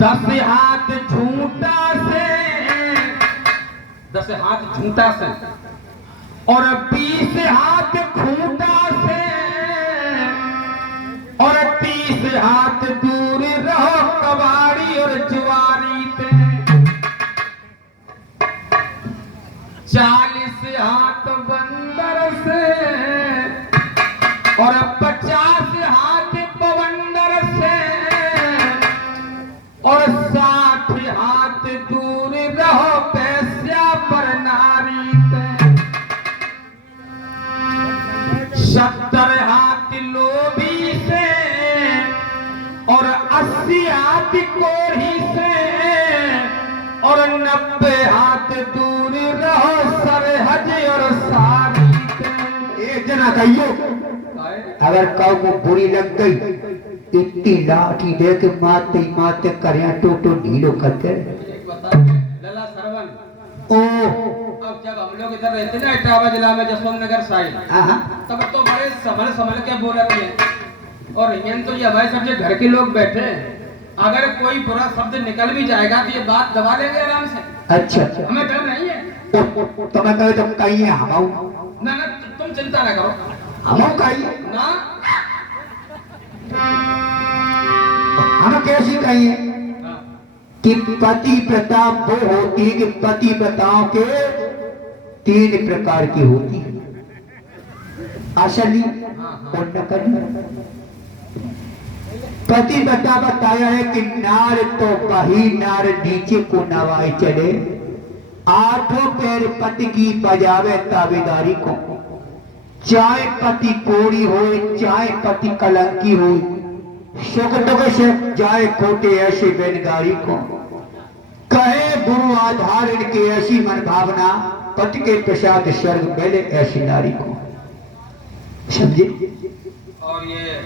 10 हाथ झूठा से, 10 हाथ झूठा से और 20 हाथ खूंटा से, और 30 हाथ दूर रहो कबाड़ी और जुआरी से, 40 हाथ बंदर से और 50 हाथ पवंदर से, और 60 हाथ दूर रहो पैसा पर नारी से, 70 हाथ लोभी से और 80 हाथ कोढ़ी से, और 90 हाथ दूर रहो सरहज और सारी से। एक जना कहियो, अगर कौ को बुरी लग गई, इतनी लाठी दे के मारते ही मारते करिया टोटो ढीलो करते। एक बता लला सरवन, ओ अब जब हम लोग इधर रहते ना इटावा जिला में जसवंत नगर साइड, तब तो बड़े संभल संभल के बोलते हैं। और यहाँ तो ये हमारे सबसे घर के लोग बैठे हैं, अगर कोई बुरा शब्द निकल भी जाएगा तो ये बात दबा लेंगे आराम से। अच्छा अच्छा। हमें डर नहीं है। तो मैं कहे तुम कहीं है हम ना ना तुम चिंता ना करो, हम कहीं ना हम कैसी कहिए हाँ। कि पति प्रथा वो होती है कि पति प्रथाओं के 3 प्रकार की होती है, असली और नकली। पति प्रथा बताया है कि नार तो वही नार नीचे को नवाए चले, 8 पैर पति की बजावे ताबेदारी को। चाहे पति कोड़ी हो चाहे पति कलंकी हो, सुख दुख से जाए खोटे ऐसे बेनगारी को। कहे गुरु आधार इनके ऐसी मन भावना, पति के प्रसाद स्वर्ग पहले ऐसी नारी को। समझे? और ये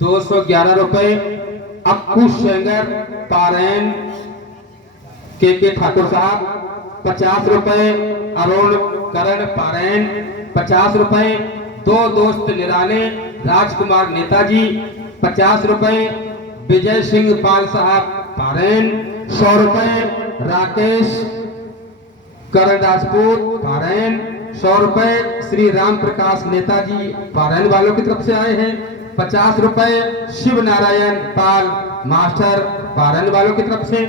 211 रुपए अक्कू सेंगर पारायण के ठाकुर साहब, 50 रुपए अरुण करण पारायण, 50 रुपए दो दोस्त निराले राजकुमार नेताजी, 50 रुपए विजय सिंह पाल साहब पारायण, 100 रुपए राकेश करण राजपूत पारायण, 100 रुपए श्री राम प्रकाश नेताजी पारायण वालों की तरफ से आए हैं, 50 रुपए शिव नारायण पाल मास्टर पारायण वालों की तरफ से,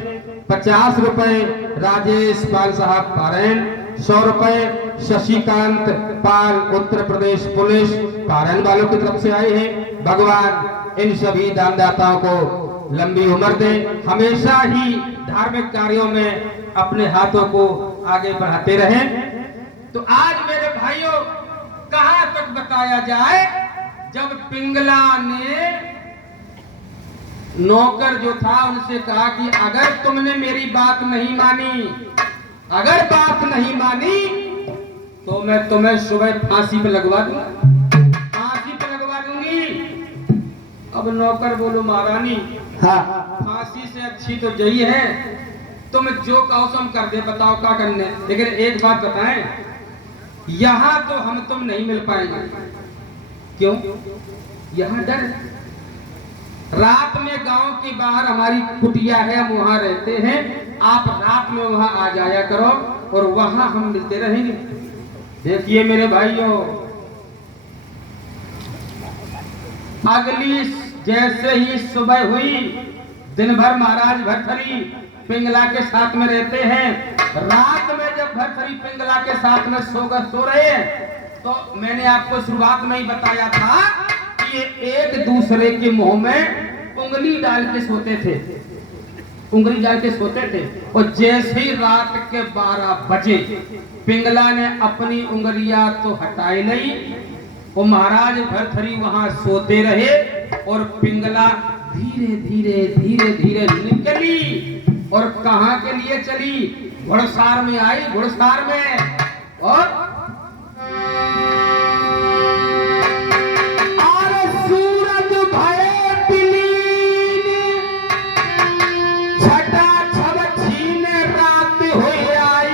50 रुपए राजेश पाल साहब पारायण, 100 रुपए शशिकांत पाल उत्तर प्रदेश पुलिस पारायण वालों की तरफ से आए हैं। भगवान इन सभी दानदाताओं को लंबी उम्र दे, हमेशा ही धार्मिक कार्यों में अपने हाथों को आगे बढ़ाते रहें। तो आज मेरे भाइयों, कहां तक बताया जाए, जब पिंगला ने नौकर जो था उनसे कहा कि अगर तुमने मेरी बात नहीं मानी, अगर बात नहीं मानी तो मैं तुम्हें सुबह फांसी पे लगवा दूंगा, फांसी पे लगवा दूंगी। अब नौकर बोलो महारानी, हाँ फांसी से अच्छी तो यही है, तुम जो कहो तुम कर दे, बताओ क्या करने। लेकिन एक बात बताएं, यहां तो हम तुम नहीं मिल पाएंगे। क्यों? यहां डर, रात में गांव के बाहर हमारी कुटिया है, हम वहां रहते हैं, आप रात में वहां आ जाया करो और वहां हम मिलते रहेंगे। देखिए मेरे भाइयों, अगली जैसे ही सुबह हुई, दिन भर महाराज भरथरी पिंगला के साथ में रहते हैं। रात में जब भरथरी पिंगला के साथ में सो रहे हैं, तो मैंने आपको शुरुआत में ही बताया था कि ये एक दूसरे के मुंह में उंगली डाल के सोते थे, उंगली डाल के सोते थे। और जैसे ही रात के 12 बजे पिंगला ने अपनी उंगलियां तो हटाई नहीं, वो महाराज भरथरी वहां सोते रहे और पिंगला धीरे धीरे धीरे धीरे निकली। और कहां के लिए चली? घुड़सार में आई, घुड़सार में। और सूरज भये बिलीन, छटा छब छीन रात हो आई।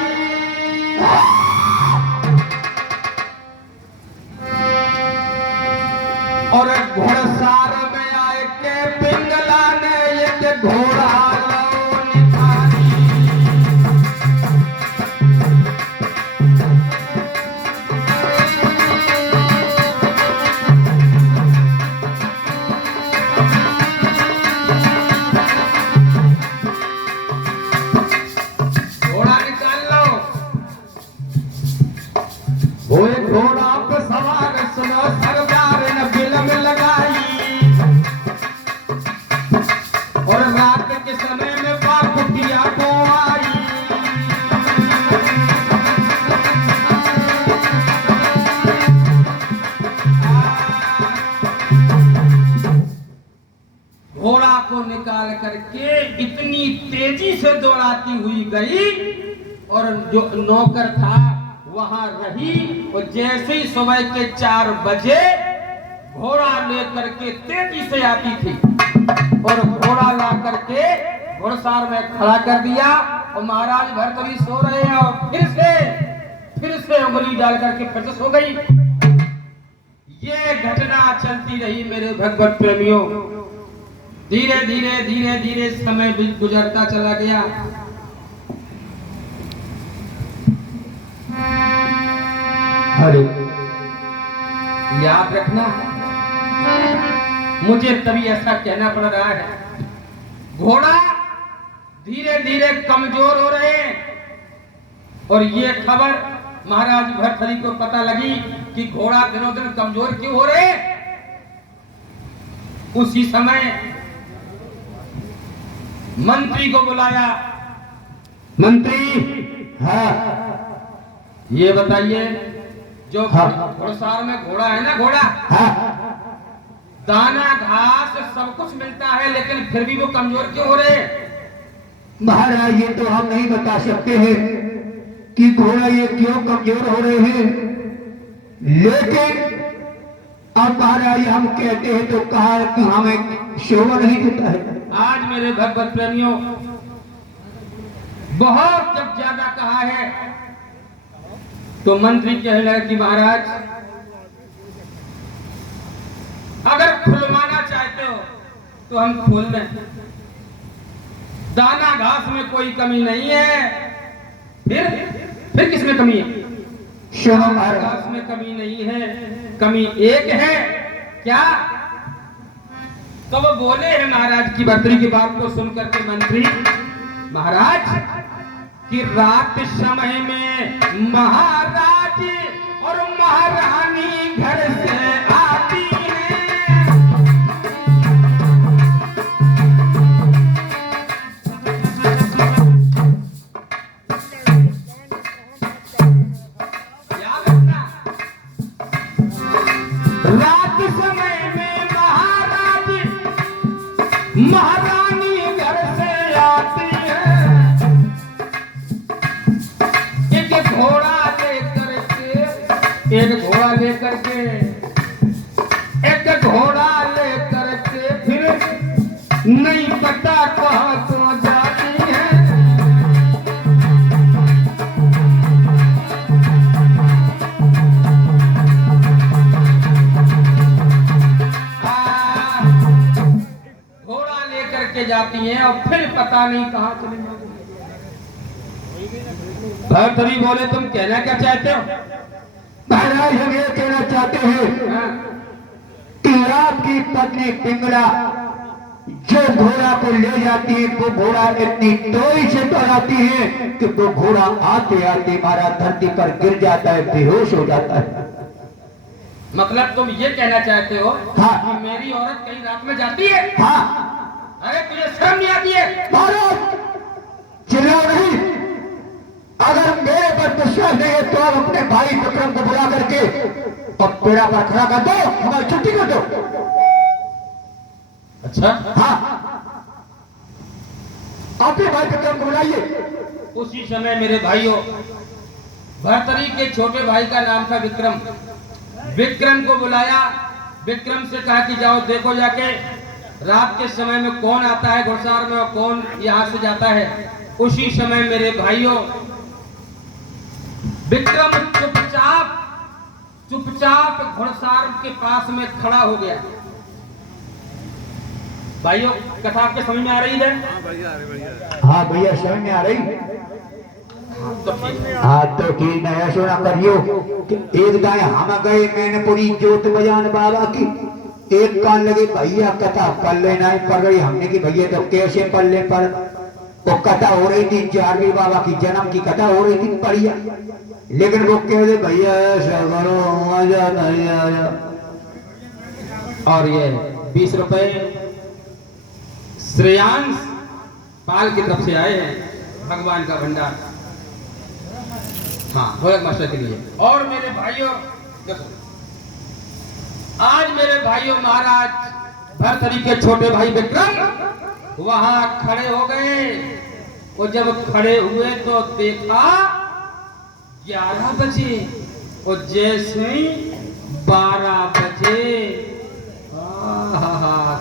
और घुड़सार में आए के पिंगला ने एक घोड़ा निकाल करके इतनी तेजी से दौड़ाती हुई गई और जो नौकर था वहां रही। और जैसे ही सुबह के 4 बजे घोड़ा लेकर के तेजी से आती थी और घोड़ा ला करके घुड़सार में खड़ा कर दिया। और महाराज भरथरी सो रहे हैं और फिर से उंगली डाल करके फिर से सो गई। ये घटना चलती रही मेरे भगवत प्रेमियों। धीरे धीरे धीरे धीरे समय भी गुजरता चला गया। अरे याद रखना, मुझे तभी ऐसा कहना पड़ रहा है। घोड़ा धीरे धीरे कमजोर हो रहे हैं और ये खबर महाराज भरथरी को पता लगी कि घोड़ा दिनों दिन कमजोर क्यों हो रहे। उसी समय मंत्री को बुलाया। मंत्री, हाँ ये बताइए, जो हाँ। घुड़सवार में घोड़ा है ना, घोड़ा हाँ दाना घास सब कुछ मिलता है, लेकिन फिर भी वो कमजोर क्यों हो रहे हैं? महाराज ये तो हम नहीं बता सकते हैं कि घोड़ा ये क्यों कमजोर हो रहे हैं, लेकिन अब महाराज हम कहते हैं तो कहा कि हमें शोभा नहीं देता है। आज मेरे भगवत प्रेमियों बहुत जब ज्यादा कहा है तो मंत्री कहने लगे कि महाराज अगर खुलवाना चाहते हो तो हम खोल दें, दाना घास में कोई कमी नहीं है। फिर किसमें कमी है? सुनो दाना महाराज, घास में कमी नहीं है, कमी एक है। क्या? तो वो बोले हैं महाराज की बर्तरी की बात को सुनकर के मंत्री, महाराज कि रात समय में महाराज और महारानी घर से आती हैं। याद रखना, रात समय में महाराज महारानी घर से आती है। एक घोड़ा लेकर के फिर नहीं पता कहाँ तो जाती है। घोड़ा लेकर के जाती हैं और फिर पता नहीं कहाँ चली जाती। भरतरी बोले, तुम कहना क्या चाहते हो? महाराज हम ये कहना चाहते हैं हाँ? कि आपकी पत्नी पिंगला जो घोड़ा को ले जाती है वो घोड़ा इतनी तोड़ी से दौड़ाती है कि वो घोड़ा आते आते हमारा धरती पर गिर जाता है, बेहोश हो जाता है। मतलब तुम ये कहना चाहते हो हाँ। कि मेरी औरत कहीं रात में जाती है? हाँ अरे तुझे शर्म नहीं आती है? महाराज चिल्लाओ नहीं, अगर मेरे पर विश्वास नहीं है तो आप अपने भाई विक्रम को बुला करके और पेड़ा पर खड़ा कर दो, हमारी छुट्टी कर दो। अच्छा, हाँ अपने भाई विक्रम को बुलाइए। उसी समय मेरे भाइयों, भरतरी के छोटे भाई का नाम था विक्रम। विक्रम को बुलाया, विक्रम से कहा कि जाओ देखो जाके रात के समय में कौन आता है घुड़सवार में और कौन यहाँ से जाता है। उसी समय मेरे भाइयों विक्रम चुपचाप घुड़सवार के पास में खड़ा हो गया। भाइयों कथा आपके समझ में आ रही है? हाँ भैया समझ में आ रही। तो ठीक। हाँ तो ठीक है, ऐसा ना करियो कि एक दाएं हम गए मैनपुरी जोत बजान बाबा की, एक कान लगे भैया कथा पढ़ लेना है, पढ़ रही हमने की भैया तो कैसे पढ़ ले पढ़। वो कथा हो रही थी जारवी बाबा की जन्म की कथा हो रही थी बढ़िया, लेकिन वो कह दे भैया ऐसा करो मजा नहीं आया। और ये 20 रुपए श्रेयांश पाल की तरफ से आए हैं, भगवान का भंडार। हाँ भोलक मास्टर के लिए। और मेरे भाइयों देखो, आज मेरे भाइयों महाराज भरतरी के छोटे भाई विक्रम वहां खड़े हो गए। वो जब खड़े हुए तो देखा 11 बजे और जैसे ही 12 बजे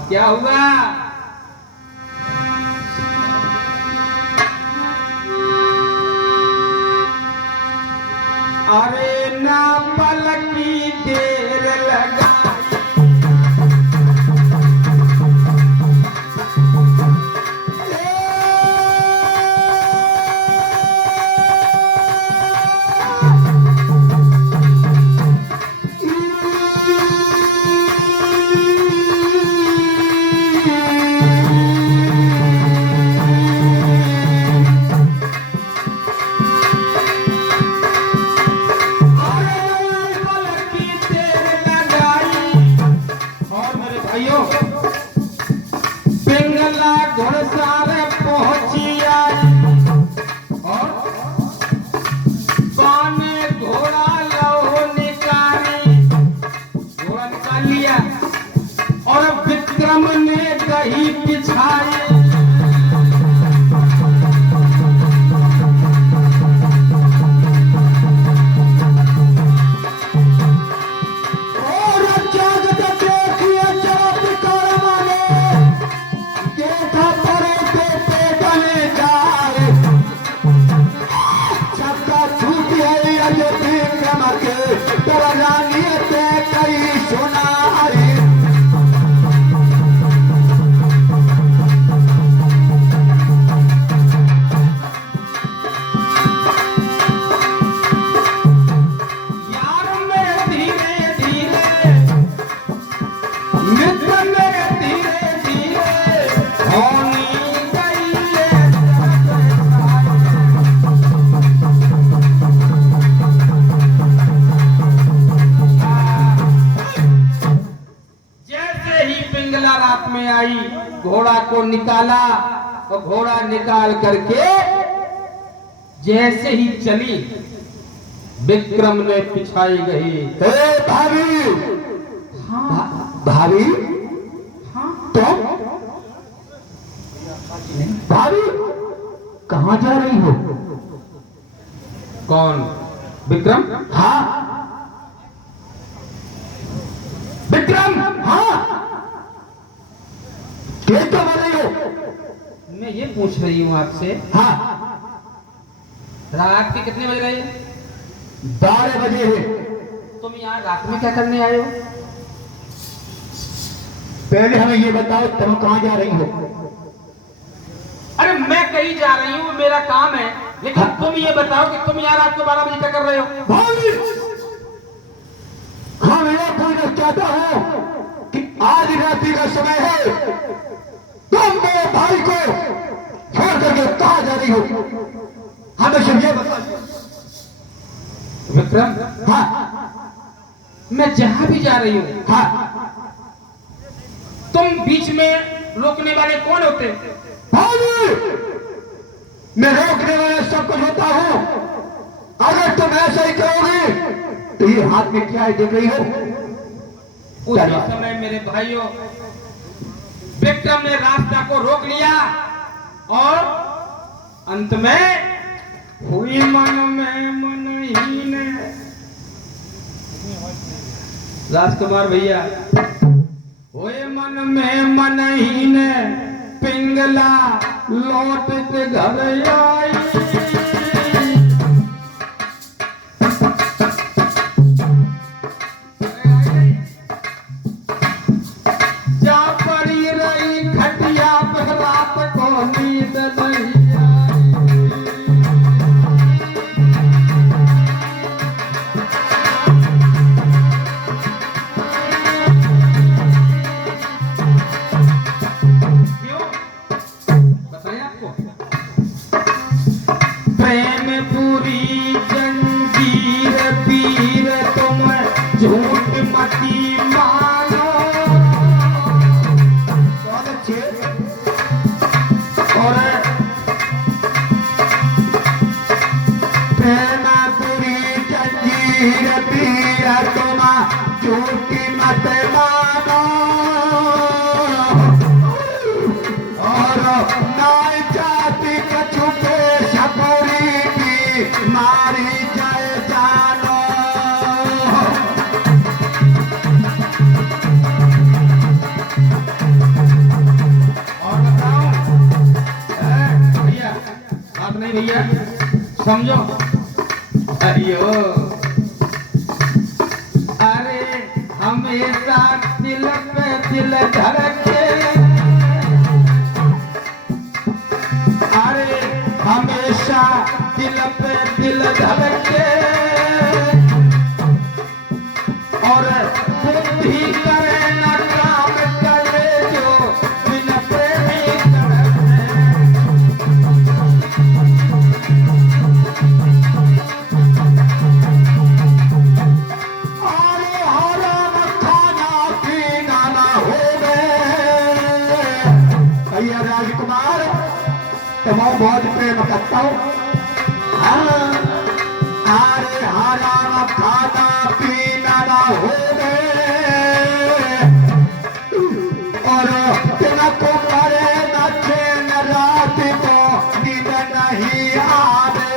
क्या हुआ? अरे ना पलकी देर लगा लगाई घोड़ा को निकाला और घोड़ा निकाल करके जैसे ही चली विक्रम ने पिछाई गई। भाभी, हाँ भाभी, हाँ तो भाभी कहाँ जा रही हो? कौन? विक्रम? हाँ विक्रम, हाँ क्या कर रही हो? मैं ये पूछ रही हूँ आपसे, हाँ रात के कितने बज रहे हैं? 12 बजे है। तुम यहाँ रात में क्या करने आए हो? पहले हमें ये बताओ तुम कहाँ जा रही हो? अरे मैं कहीं जा रही हूँ, मेरा काम है, लेकिन हाँ? तुम ये बताओ कि तुम यहाँ रात को 12 बजे क्या कर रहे हो? भाभी, हम ये पूछना चाहता हूँ कि आज रात्रि का समय है, तुम मेरे भाई को छोड़ करके कहाँ जा रही हो? हमें सिर्फ ये बताओ। विक्रम, हाँ मैं जहाँ भी जा रही हूँ, हाँ, तुम बीच में रोकने वाले कौन होते? भाभी, मैं रोकने वाला सब कुछ होता हूँ। अगर तुम ऐसा ही करोगे तो ये हाथ में क्या है देख रही हो? उसी समय मेरे भाइयों विक्रम ने रास्ता को रोक लिया और अंत में हुई मन में मनहीन। राजकुमार भैया, हुए मन में मनहीन पिंगला लौट के घर आई। जा पड़ी रही खटिया पे रात को नींद नहीं आई। क्यों? बताएं आपको। प्रेम पूरी जंजीर पीर तुम झूठ मती मानो। बहुत अच्छे। और प्रेमापुरी जंजीर पीर तुम झूठी मत मानो, और नाय जाति कछु पे सपुरी की मारी जाए जानो। और बताओ भैया, बात नहीं भैया, समझो। अयो, अरे हमेशा दिल पे दिल धड़के, अरे हमेशा दिल पे दिल धड़के, और बुद्धि करे न काम करे जो बिन प्रेमी धड़के। अरे हराम खाना पीना ना हो गए। भैया राजकुमार, तुम बहुत प्रेम करता हूँ। हाँ, अरे हराम खाना पीना ना हो गए, और तिनको करे न चैन रात को नींद नहीं आवे।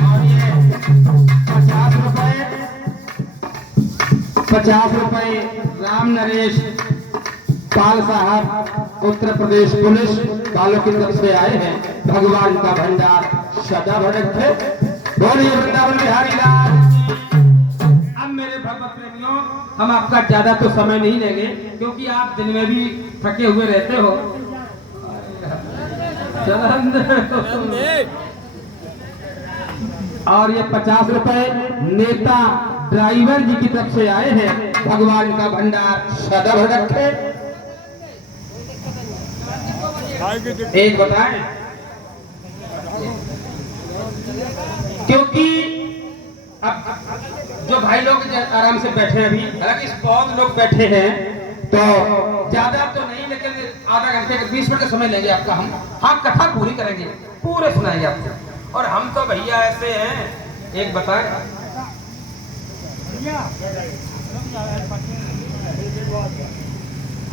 और ये 50 रुपए राम नरेश पाल साहब उत्तर प्रदेश पुलिस वालों की तरफ से आए हैं। भगवान का भंडार सदा भरत है। बोलिए वृंदावन बिहारी लाल की। अब मेरे भगवत प्रेमियों, हम आपका ज्यादा तो समय नहीं लेंगे, क्योंकि आप दिन में भी थके हुए रहते हो। और ये 50 रुपए नेता ड्राइवर जी की तरफ से आए हैं। भगवान का भंडार सदा भरत है। एक बताएं, क्योंकि अब जो भाई लोग आराम से बैठे हैं अभी, हालांकि बहुत लोग बैठे हैं तो ज्यादा तो नहीं, लेकिन आधा घंटे 20 मिनट का समय लेंगे आपका हम। हाँ, कथा पूरी करेंगे, पूरे सुनाएंगे आपको। और हम तो भैया ऐसे हैं, एक बताएं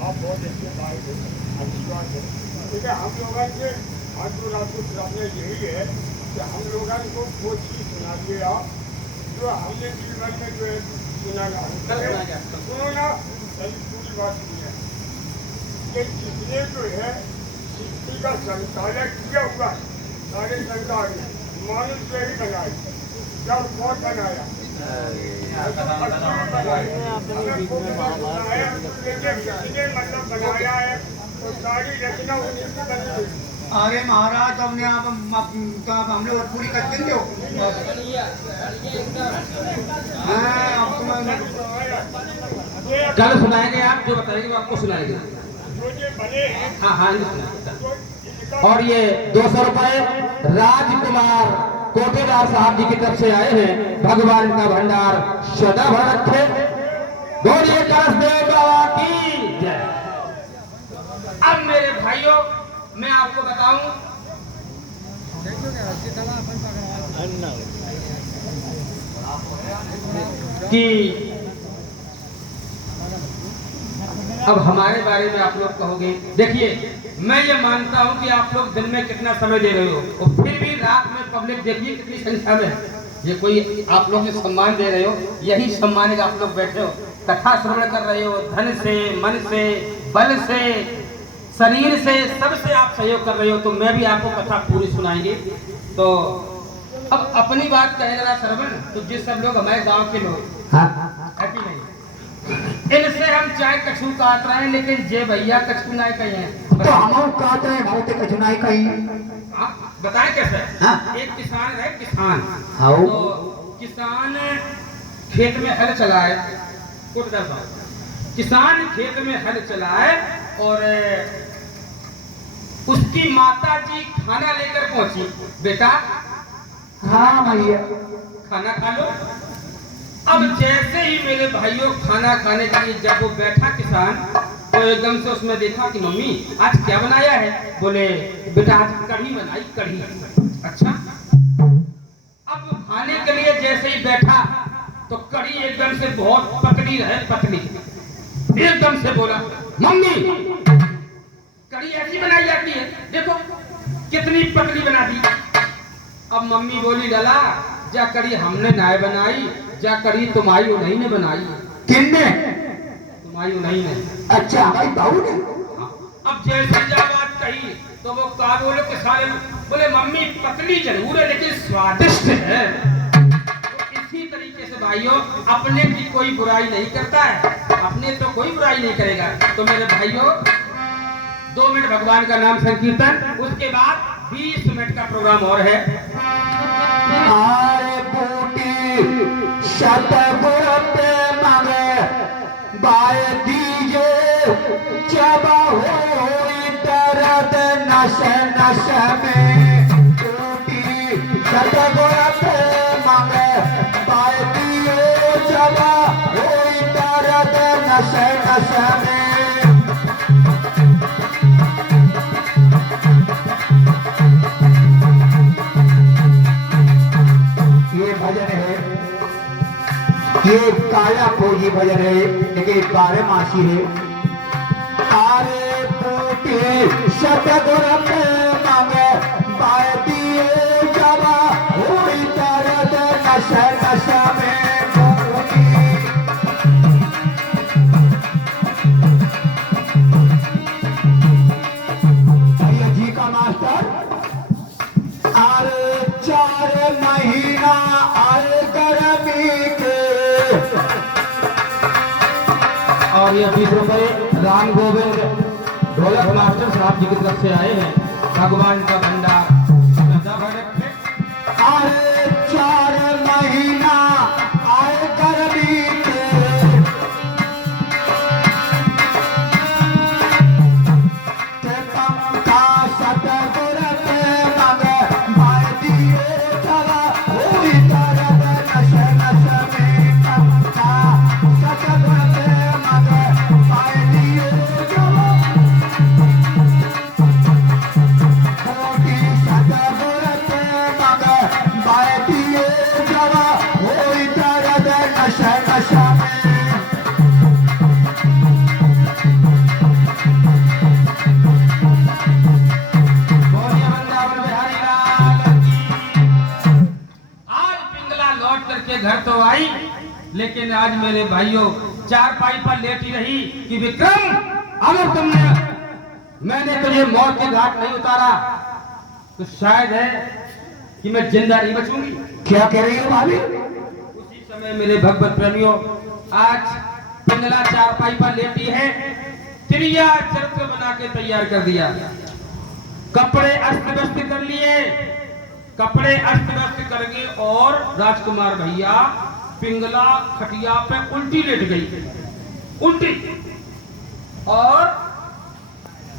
आप बहुत अच्छे भाई थे, अच्छी बात है। ठीक है, हम लोग के आज तो रात को सुनाने यही है कि हम लोग को वो चीज़ सुना दिए आप जो हमने जीवन में जो है सुना सुनो ना, पूरी बात सुनिए। ये जिसने जो है सृष्टि का संचालक किया हुआ है, सारे संसार में मनुष्य ही बनाए, जब कौन बनाया मतलब बनाया है तो सारी रचना उन्हीं की बनी हुई। अरे महाराज हमने आप हम लोग पूरी कर देंगे कल सुनाएंगे, आप जो बताएंगे वो आपको सुनाएंगे। जो ये बने हैं हाँ हाँ, और ये 200 रुपए राजकुमार कोटेदार साहब जी की तरफ से आए हैं। भगवान का भंडार सदा भर रखे। बोलिए करसदेव बाबा की जय। अब मेरे भाइयों, मैं आपको बताऊं कि अब हमारे बारे में आप लोग कहोगे, देखिए मैं ये मानता हूं कि आप लोग दिन में कितना समय दे रहे हो, और फिर भी रात में पब्लिक देखिए कितनी संख्या में। ये कोई आप लोग जो सम्मान दे रहे हो, यही सम्मान आप लोग बैठे हो, कथा श्रवण कर रहे हो, धन से, मन से, बल से, शरीर से, सबसे आप सहयोग कर रहे हो। तो मैं भी आपको कथा पूरी सुनाएंगे। तो अब अपनी बात कहे जरा श्रवण, तो जिस सब लोग हमारे गाँव के लोग है कि नहीं, इनसे हम चाहे कछू काट रहे हैं, लेकिन जे भैया कछू ना कहीं हैं तो हम काट रहे हैं, बहुत कछू नहीं कहीं। बताएं कैसे? हाँ? एक किसान है, किसान हाँ। तो किसान खेत में हल चलाए, किसान खेत में हल चलाए और उसकी माता जी खाना लेकर पहुंची। बेटा हाँ भैया, खाना खा लो। अब जैसे ही मेरे भाइयों खाना खाने के लिए जब वो बैठा किसान, तो एकदम से उसमें देखा कि मम्मी आज क्या बनाया है। बोले बेटा आज कढ़ी बनाई, कढ़ी। अच्छा। अब खाने के लिए जैसे ही बैठा तो कढ़ी एकदम से बहुत पतली रहे, पतली। एकदम से बोला मम्मी कढ़ी ऐसी बनाई जाती है, देखो कितनी पतली बना दी। अब मम्मी बोली लला जा कढ़ी हमने ना बनाई, जा कढ़ी तुम्हारी नहीं ने बनाई। किन्ने? तुम्हारी नहीं ने। अच्छा भाई बहू ने। अब जैसे जा बात कही तो वो का बोले कि सारे बोले मम्मी पतली जरूर है लेकिन स्वादिष्ट है। तो इसी तरीके से भाइयों, अपने की कोई बुराई नहीं करता है, अपने तो कोई बुराई नहीं करेगा। तो मेरे भाइयों 2 मिनट भगवान का नाम संकीर्तन, उसके बाद 20 मिनट का प्रोग्राम और है। आए बूटी शतगुर पे मांगे बाय दीजे, जब होई दर्द नश नश में। बूटी शतगुर पे मांगे बाय दीजे, जब होई दर्द नश नश में। ये काला फौजी भजन है, लेकिन 12 मासी है। आरे बूटी सतगुर पे मांगे बाय दिए, जब हुई दर्द नश नश में। भैया जी का मास्टर आरे 4 महीना आए गर्मी के। और ये 20 रुपए राम गोविंद ढोलक मास्टर साहब जी की तरफ से आए हैं। भगवान का भंडार सदा भर रखे। आए 4 महीना आए गर्मी के, पंखा सतगुर पे मांगे बाय दिए, जब हुई दर्द नश घर तो आई, लेकिन आज मेरे भाइयों चारपाई पर लेटी रही कि विक्रम अगर मैंने तुझे मौत के घाट नहीं उतारा तो शायद है कि मैं जिंदा नहीं बचूंगी। क्या कह रही हो भाभी? उसी समय मेरे भगवत प्रेमियों आज पिंगला चारपाई पर लेटी है, क्रिया चरित्र बना के तैयार कर दिया, कपड़े अस्त व्यस्त कर लिए, कपड़े अस्त व्यस्त करके और राजकुमार भैया पिंगला खटिया पे उल्टी लेट गई, उल्टी। और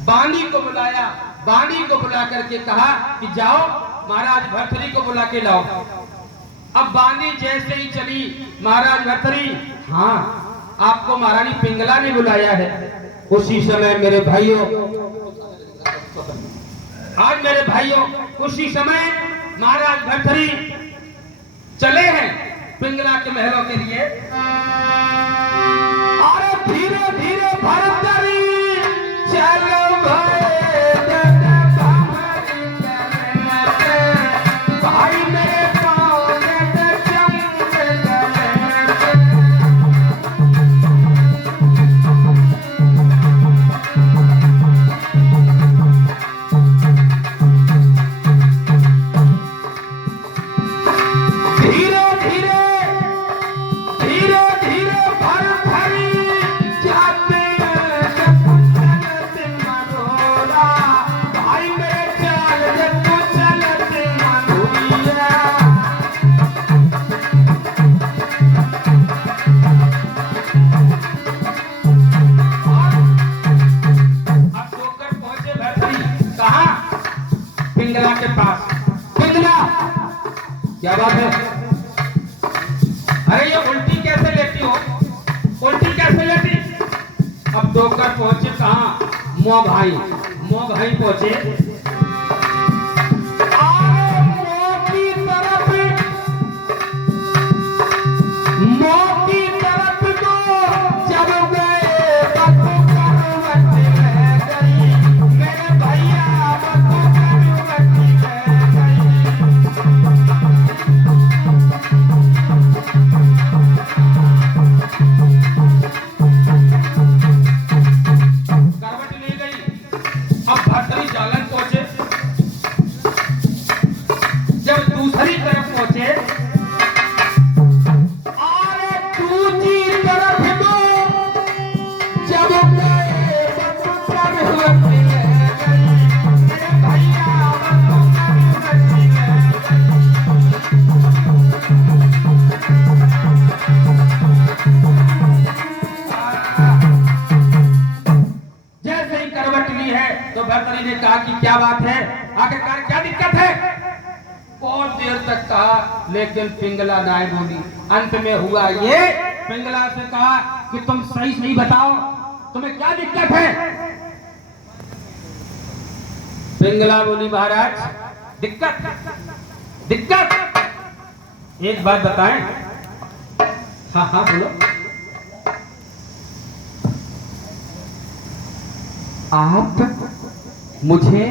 बानी को बुलाया, बानी को बुला करके कहा कि जाओ महाराज भर्तरी को बुला के लाओ। अब बानी जैसे ही चली, महाराज भर्तरी, हाँ आपको महारानी पिंगला ने बुलाया है। उसी समय मेरे भाइयों, आज मेरे भाइयों उसी समय महाराज भर्तरी चले हैं पिंगला के महलों के लिए। अरे धीरे धीरे भर्तरी चलो भाई मेरे पाँव में चमक पिंगला के पास। पिंगला क्या बात है? अरे ये उल्टी कैसे लेती हो, उल्टी कैसे लेती? अब डॉक्टर पहुंचे कहाँ? मो भाई पहुंचे। क्या बात है, आखिरकार क्या दिक्कत है? बहुत देर तक कहा, लेकिन पिंगला ना बोली। अंत में हुआ ये, पिंगला से कहा कि तुम सही सही बताओ, तुम्हें क्या दिक्कत है? पिंगला बोली महाराज दिक्कत एक बात बताएं। हाँ बोलो। आप मुझे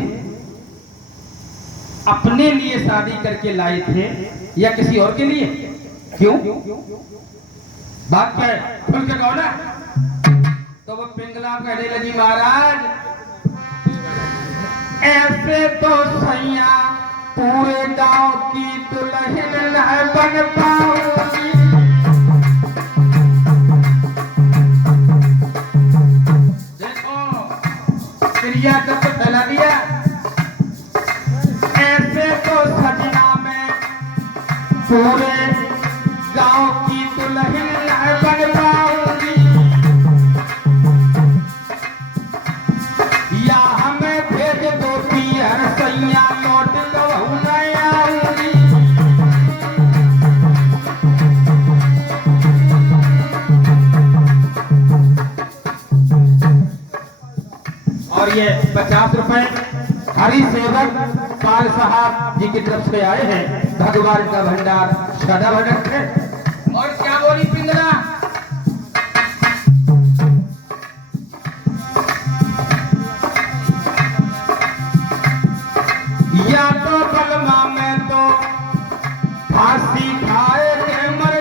अपने लिए शादी करके लाए थे या किसी और के लिए? क्यों? बात क्या है, खुल के कहो ना। तो वो पिंगला कहने लगी महाराज ऐसे तो सैया पूरे गांव की दुल्हन न बन पाऊंगी। क्रिया का तो फैला दिया, ऐसे तो सजना में पूरे गांव की दुल्हन न बन पाऊंगी, या हमें भेज दो पियर सैया लौट लहू न आऊंगी। और ये 50 रुपए हरि सेवक पाल साहब जी की तरफ से आए हैं, भगवान का भंडार सदा भटक है। और क्या बोली पिंगला? या तो बलमा में तो फांसी खाए के मर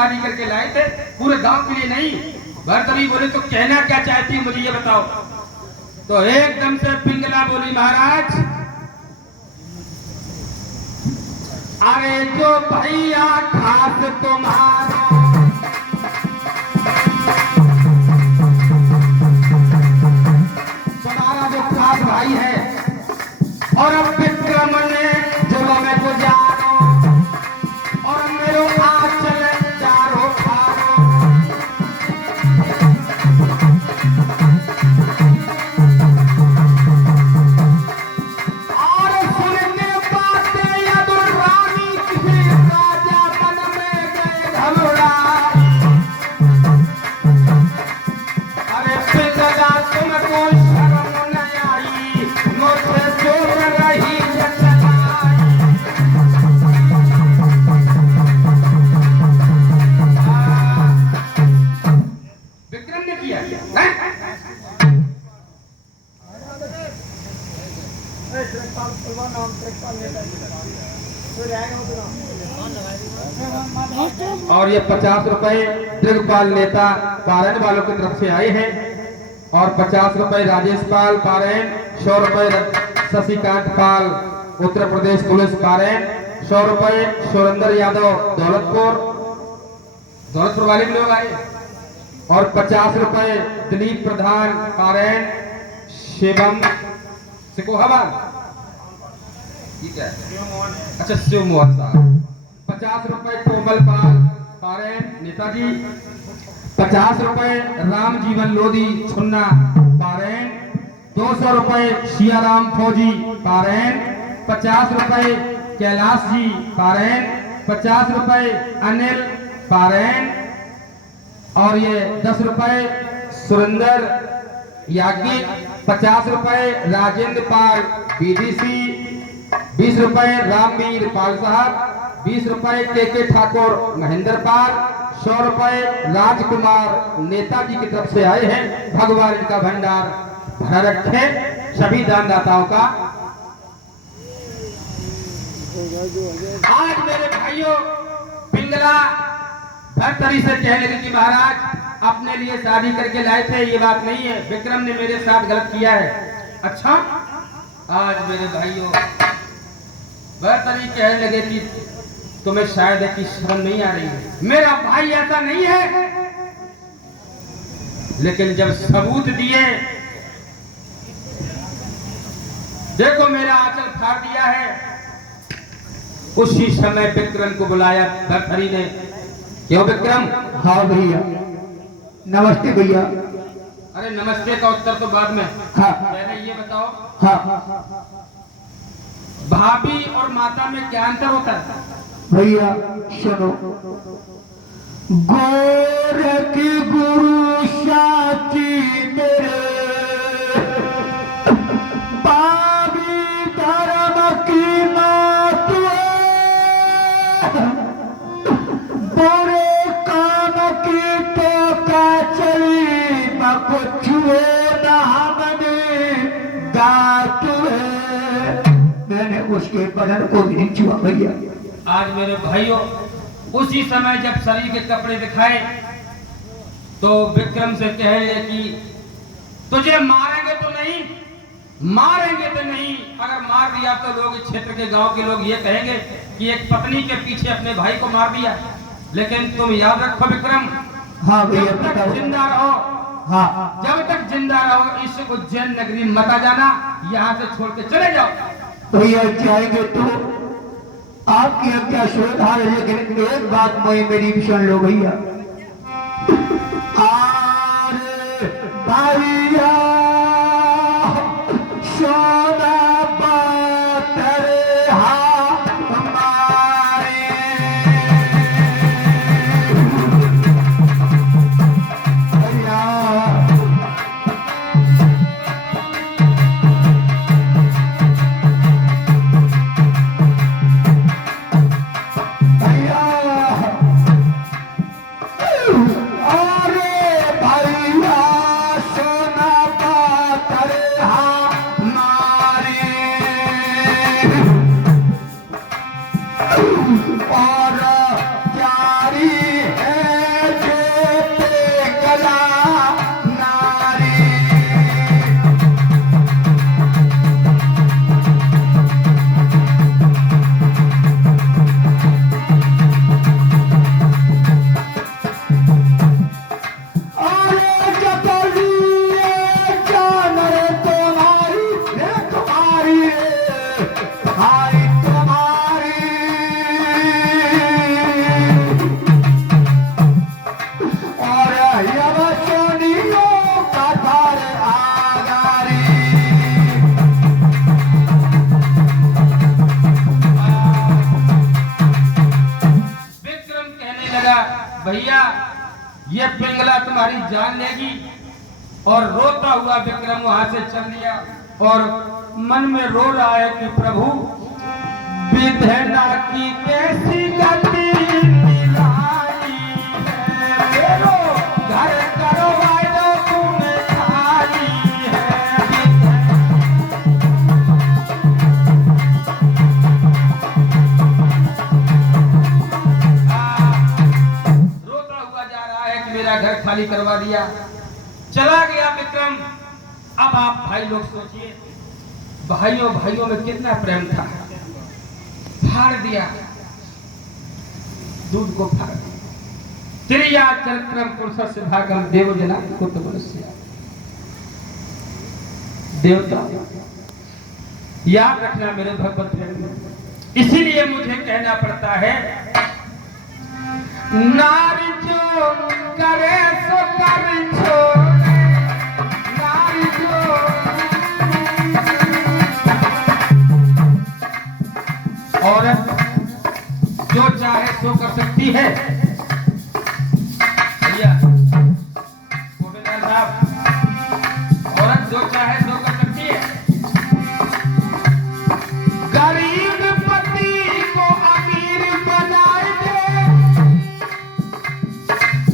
शादी करके लाए थे, पूरे गांव के लिए नहीं। भरतरी बोले तो कहना क्या चाहती है मुझे ये बताओ। तो एकदम से पिंगला बोली महाराज, अरे जो भैया खास तुम्हारा, तुम्हारा जो खास भाई है, और अब विक्रम ने जो मैं को जानो, और मेरो आंचल चारों खानो। और सुनने बातें यदु रानी की, राजा मन में गए घबराए। अरे पिंगला तुमको शर्म न आई, मुझसे जोर रही जलाई। विक्रम ने किया है? और ये 50 रुपए दिग्पाल नेता पारायण वालों की तरफ से आए हैं, और 50 रुपए राजेश पाल पारायण, 100 रुपए शशिकांत पाल उत्तर प्रदेश पुलिस पारायण, 100 रुपए सुरेंद्र यादव दौलतपुर वाले भी लोग आए, और 50 रुपए दिलीप प्रधान पारायण शिवम सिकोहाबाद, ठीक है, अच्छा शिव मोहन साहब। 50 रुपए कोमल पाल पारायण नेताजी, 50 रुपए राम जीवन लोधी छुन्ना पारायण, 200 रुपए सियाराम फौजी पारायण, 50 रुपए कैलाश जी पारायण, 50 रुपए अनिल पारायण, और ये 10 रुपए सुरेंद्र याज्ञिक, 50 रुपए राजेंद्र पाल बीडीसी, 20 रुपए रामवीर पाल साहब, 20 रुपए के ठाकुर महेंद्र पाल, 100 रुपए राजकुमार नेताजी की तरफ से आए हैं। भगवान इनका भंडार भरा रखे सभी दानदाताओं का। आज मेरे भाइयों पिंगला भरतरी से कहने लगी कि महाराज अपने लिए शादी करके लाए थे, ये बात नहीं है, विक्रम ने मेरे साथ गलत किया है। अच्छा, आज मेरे भाइयों भरतरी कहने लगे कि तुम्हें शायद की शर्म नहीं आ रही है, मेरा भाई ऐसा नहीं है, लेकिन जब सबूत दिए, देखो मेरा आंचल फाड़ दिया है, उसी समय विक्रम को बुलाया भरतरी ने। क्यों विक्रम? हाँ भैया, नमस्ते भैया। अरे नमस्ते का उत्तर तो बाद में। हाँ पहले ये बताओ, हाँ भाभी और माता में क्या अंतर होता है? भैया सुनो, गोरख गुरु साची मेरे, भाभी धर्म की मात, बुरे काम की तो का चली, कुछ ना हमने गात है। मैंने उसके बदन को भी नहीं छुआ भैया। आज मेरे भाइयों उसी समय जब शरीर के कपड़े दिखाए तो विक्रम से कहे कि तुझे मारेंगे तो नहीं, मारेंगे तो नहीं, अगर मार दिया तो लोग इस क्षेत्र के गांव के लोग ये कहेंगे कि एक पत्नी के पीछे अपने भाई को मार दिया। लेकिन तुम याद रखो विक्रम, हाँ भैया, जब तक जिंदा रहो, हाँ जब तक जिंदा रहो इस उज्जैन नगरी मत आ जाना, यहाँ से छोड़ के चले जाओ। भैया जाएंगे तो आपकी हत्या सुविधा है, लेकिन एक बात मेरी भी सुन लो भैया। अरे भैया सोना बात रे हमारे, भैया अरे भैया सोना ये पिंगला तुम्हारी जान लेगी। और रोता हुआ विक्रम वहां से चल दिया और मन में रो रहा है कि प्रभु विधना की कैसी गति मिलाई है, घर करवाए तूने खाली है। रोता हुआ जा रहा है कि मेरा घर खाली करवा दिया। चला गया विक्रम। अब आप भाई लोग सोचिए, भाइयों भाइयों में कितना प्रेम था। फाड़ दिया, दूध को फाड़ दिया। त्रिया चरित्रम पुरुष से भागम देवजना कुत मनुष्य। देवता याद रखना मेरे भगवत प्रेम। इसीलिए मुझे कहना पड़ता है, नारी जो करे सो कर छोड़े, नारी जो औरत जो चाहे सो कर सकती है। भैया गोविंदलाल साहब, औरत जो चाहे सो कर सकती है। गरीब पति को अमीर बनाए दे,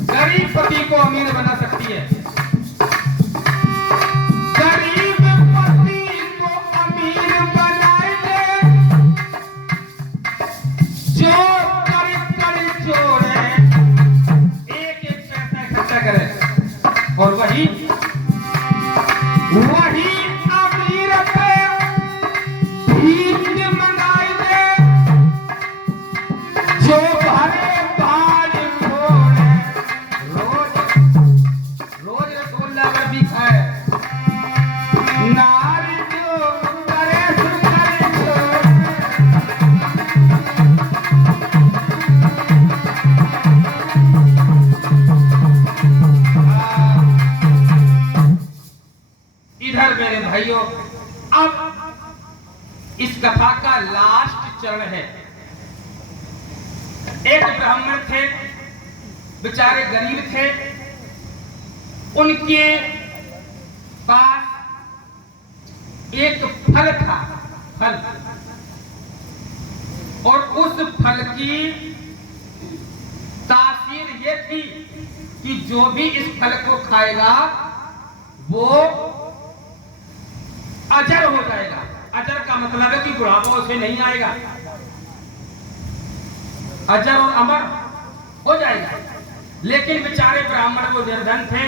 गरीब पति को अमीर बना सकती है। गरीब पति को अमीर बनाए दे, जो कर जोड़े, एक एक पैसा इकट्ठा करे और वही अमीर पे भीख मंगाई दे, जो भरे बाल छोड़े, रोज रसगुल्ला बर्फी खाए। नारी जो करे सो कर छोड़े। इधर मेरे भाइयों, अब इस कथा का लास्ट चरण है। एक ब्राह्मण थे, बेचारे गरीब थे। उनके पास एक फल था, फल, और उस फल की तासीर ये थी कि जो भी इस फल को खाएगा वो अजर हो जाएगा। अजर का मतलब है कि बुढ़ापा उसे नहीं आएगा, अजर और अमर हो जाएगा। लेकिन बेचारे ब्राह्मण को निर्धन थे,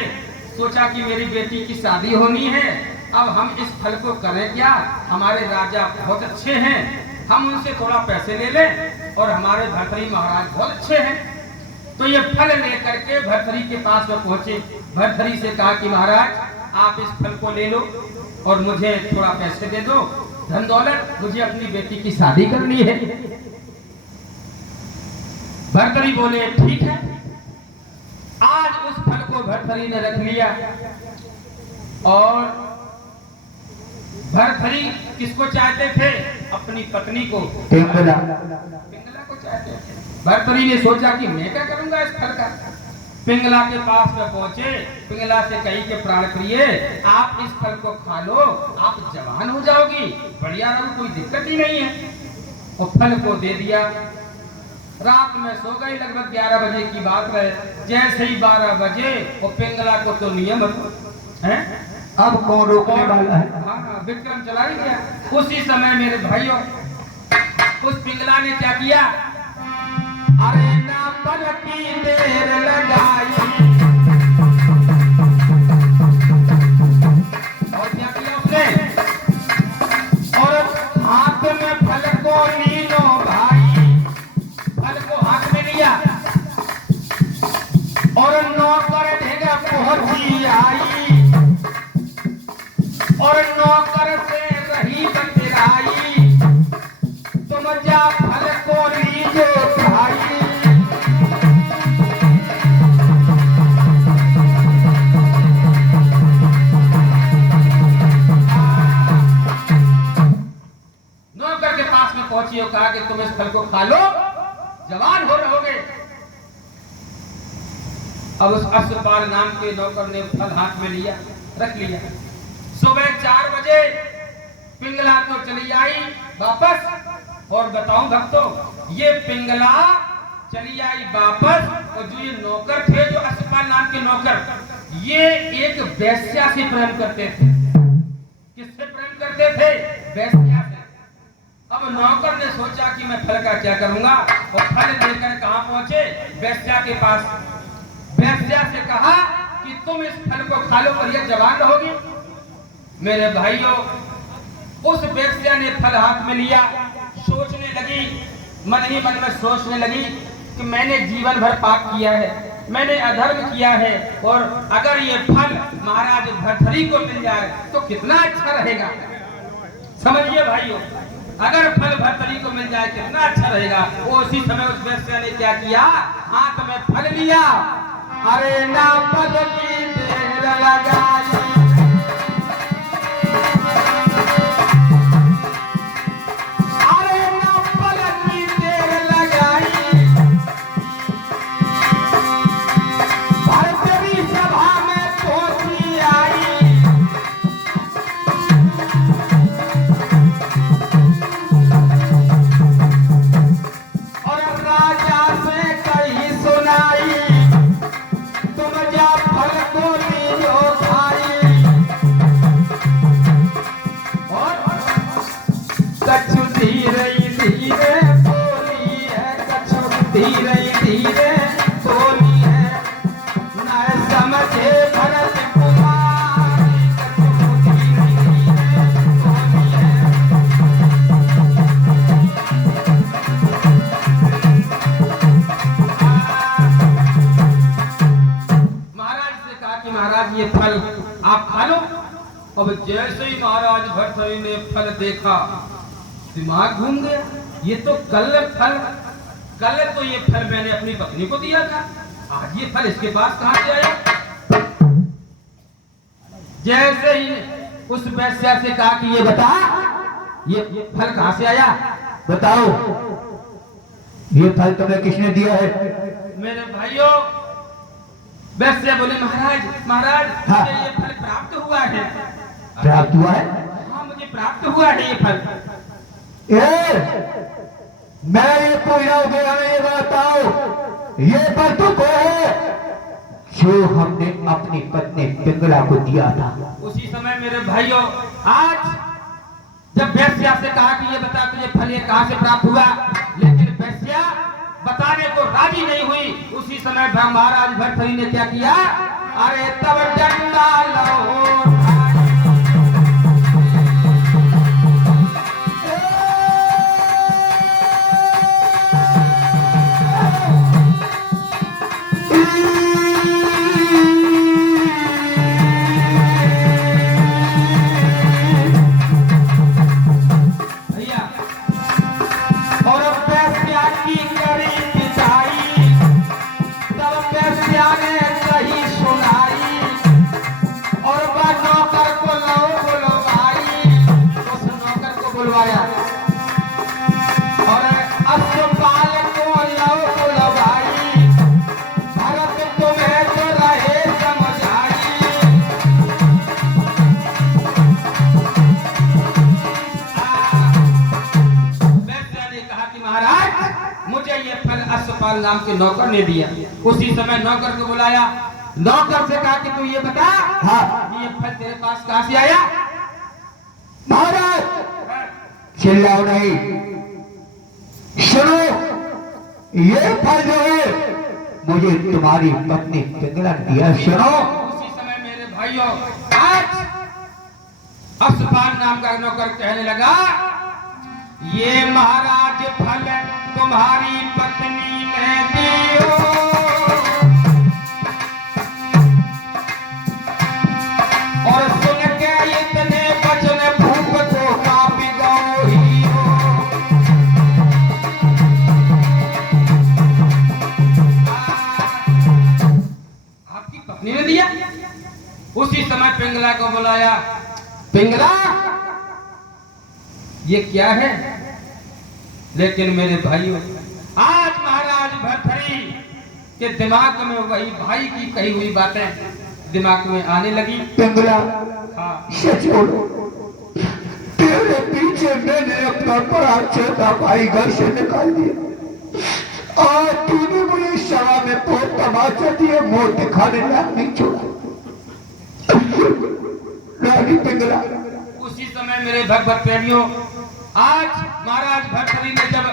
सोचा कि मेरी बेटी की शादी होनी है, अब हम इस फल को करें क्या। हमारे राजा बहुत अच्छे हैं, हम उनसे थोड़ा पैसे ले लें, और हमारे भर्तरी महाराज बहुत अच्छे हैं। तो ये फल लेकर के भर्तरी के पास में पहुंचे। भर्तरी से कहा कि महाराज आप इस फल को ले लो और मुझे थोड़ा पैसे दे दो, धन दौलत, मुझे अपनी बेटी की शादी करनी है। भर्तरी बोले ठीक है। आज उस फल को भर्तरी ने रख लिया, और भर्तरी किसको चाहते थे? अपनी पत्नी को, पिंगला को चाहते थे। भर्तरी ने सोचा कि मैं क्या करूंगा इस फल का। पिंगला के पास में पहुंचे, पिंगला से कही के प्राण प्रिय आप इस फल को खा लो, आप जवान हो जाओगी, बढ़िया रहो, कोई दिक्कत ही नहीं है। वो फल को दे दिया। रात में सो गई, लगभग 11 बजे की बात है। जैसे ही 12 बजे वो पिंगला को तो नियम है, अब कौन रोकने वाला है। हाँ, विक्रम चला ही गया। उसी समय मेरे भाइयों, उस पिंगला ने क्या किया? अरे ना पल की देर लगाई, और क्या किया उसने? और हाथ में फल को लीनो भाई, फल को हाथ में लिया, और नौकर ढेगा पहुंची आई, और नौकर से रही बतराई, तुम जा फल को लीजो भाई। नौकर के पास में पहुंची और कहा कि तुम इस फल को खा लो, जवान हो रहोगे। अब उस अश्वपाल नाम के नौकर ने फल हाथ में लिया, रख लिया। सुबह 4 बजे पिंगला तो चली आई वापस। और बताऊं भक्तों, ये पिंगला चली आई वापस, और जो ये नौकर थे, जो अश्वपाल नाम के नौकर, ये एक वेश्या से प्रेम करते थे। किससे प्रेम करते थे? वेश्या से। अब नौकर ने सोचा कि मैं फल का क्या करूंगा, और फल लेकर कहां पहुंचे? वेश्या के पास। वेश्या से कहा कि तुम इस फल को खा लो और यह जवान रहोगी। मेरे भाइयों, उस वेश्या ने फल हाथ में लिया, सोचने लगी, मन ही मन में सोचने लगी कि मैंने जीवन भर पाप किया है, मैंने अधर्म किया है, और अगर ये फल महाराज भर्तृहरि को मिल जाए तो कितना अच्छा रहेगा। समझिए भाइयों, अगर फल भर्तृहरि को मिल जाए कितना अच्छा रहेगा। वो उसी समय उस वेश्या ने क्या किया? हाथ में फल लिया। अरे ना फल की देर लगाई, अरे ना फल की देर लगाई, भर्तृहरि सभा में पहुंची आई। और राजा से कही सुनाई, तुम जा फल को लीजो खाई। और कछु धीरे धीरे बोली है, कछु धीरे धीरे बोली है, न समझे भरत कुमारी, कछु धीरे धीरे बोली है। महाराज से कहा कि महाराज ये फल आप खा लो। अब जैसे ही महाराज भर्तृहरि ने फल देखा, दिमाग घूम गया। ये तो कल तो ये फल मैंने अपनी पत्नी को दिया था, आज ये फल इसके पास कहां से आया? जैसे ही उस वेश्या से कहा कि ये बता, ये फल कहां से आया? बताओ, ये फल तुम्हें किसने दिया है? मेरे भाइयों, वैश्या बोले महाराज हाँ। मुझे ये फल प्राप्त हुआ है। प्राप्त हुआ है? हाँ, मुझे प्राप्त हुआ है ये फल। मैं ये पूछ रहा हूं कि हमें ये बताओ, ये फल तुमको है जो हमने अपनी पत्नी पिंगला को दिया था? उसी समय मेरे भाइयों, आज जब वेश्या से कहा कि ये बता तुझे फल ये कहां से प्राप्त हुआ, लेकिन वेश्या बताने को राजी नहीं हुई। उसी समय महाराज भर्तृहरि ने क्या किया? अरे तब डंडा लो भैया, और वेश्या की करी पिटाई, तब वेश्या ने कही सुनाई, और वह नौकर को बुलवाई। उस नौकर को बुलवाया और अश्वपाल को बुलवाई। भरत तुम्हें तो रहे समझाई। वैश्या ने कहा कि महाराज मुझे ये फल अश्वपाल नाम के नौकर ने दिया। उसी समय नौकर को बुलाया, नौकर से कहा कि तू ये बता, हाँ। ये फल तेरे पास कहां से आया? महाराज चिल्लाओ नहीं, सुनो, ये फल जो है मुझे तुम्हारी पत्नी पिंगला ने दिया। सुनो, उसी समय मेरे भाइयों, आज अश्वपाल नाम का नौकर कहने लगा, ये महाराज फल तुम्हारी पत्नी ने दियो, और सुन के इतने वचन भूप को कापी गई हो। आपकी पत्नी ने दिया? उसी समय पिंगला को बुलाया, पिंगला ये क्या है? लेकिन मेरे भाइयों, आज महाराज भर्तृहरि कि दिमाग में वही भाई की कही हुई बातें दिमाग में आने लगी। पिंगला हाँ सच बोलो, तेरे पीछे मैंने अपना बड़ा छोटा भाई घर से निकाल दिया। आज तूने मुझे सभा में बहुत तमाचा दिया, मुंह दिखाने लायक नहीं छोड़ा। रानी पिंगला, उसी समय मेरे भगवत प्रेमियों, आज महाराज भर्तृहरि ने जब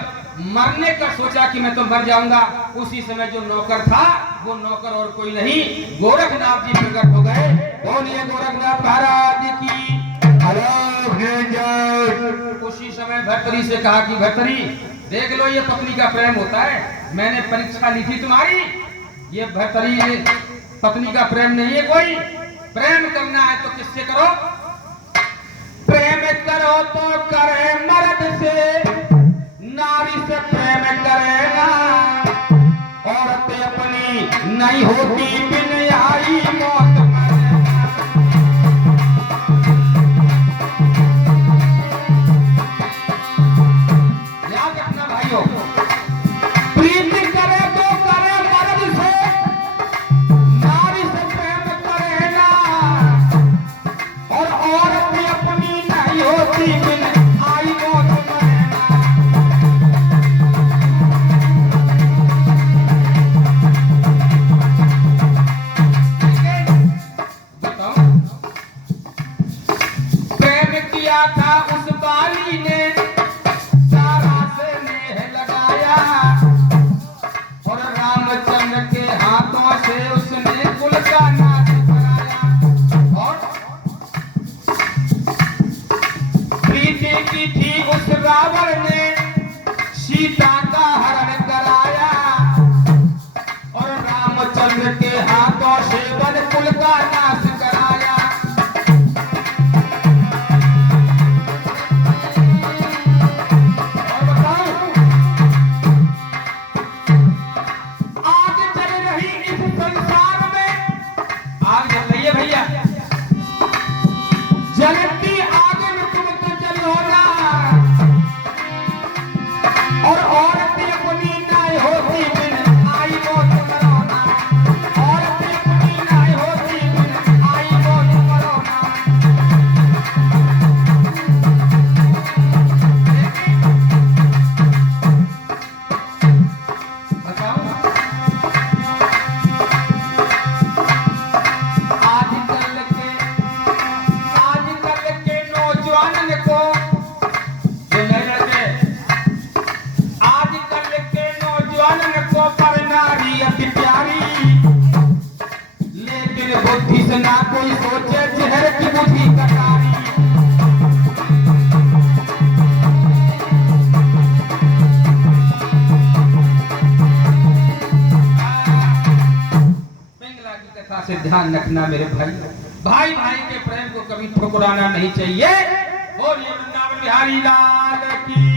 मरने का सोचा कि मैं तो मर जाऊंगा, उसी समय जो नौकर था वो नौकर और कोई नहीं, गोरखनाथ जी प्रकट हो गए। बोलिए गोरखनाथ महाराज की। उसी समय भर्तृहरि से कहा कि भर्तृहरि देख लो, ये पत्नी का प्रेम होता है, मैंने परीक्षा ली थी तुम्हारी, ये भर्तृहरि पत्नी का प्रेम नहीं है कोई। प्रेम करना है तो किससे करो? प्रेम करो तो करे मर्द से, नारी से प्रेम करेगा, औरत अपनी नहीं होती बिन आई मौत। याद रखना भाइयों, प्रीति करे तो करे मर्द से, नारी से प्रेम करेगा, और औरत अपनी नहीं होती बिन आई मौत। था उस बाली ने तारा से नेह लगाया, और रामचंद्र के हाथों से उसने कुल का नाश कराया। और प्रीति की थी उस रावण ने सीता का हरण कराया, और रामचंद्र के हाथों से वन कुल का नाश कराया। जलती आग में तुम तो चलो ना, और औरत अपनी नहीं होती बिन आई मौत मरोना, औरत अपनी नहीं होती बिन आई मौत मरोना। बताओ बुद्धि से ना कोई सोचे, चेहरे की बुद्धि कटारी। पिंगला की कथा से ध्यान रखना मेरे भाई, भाई भाई के प्रेम को कभी ठुकराना नहीं चाहिए। बोलिए वृंदावन बिहारी लाल की।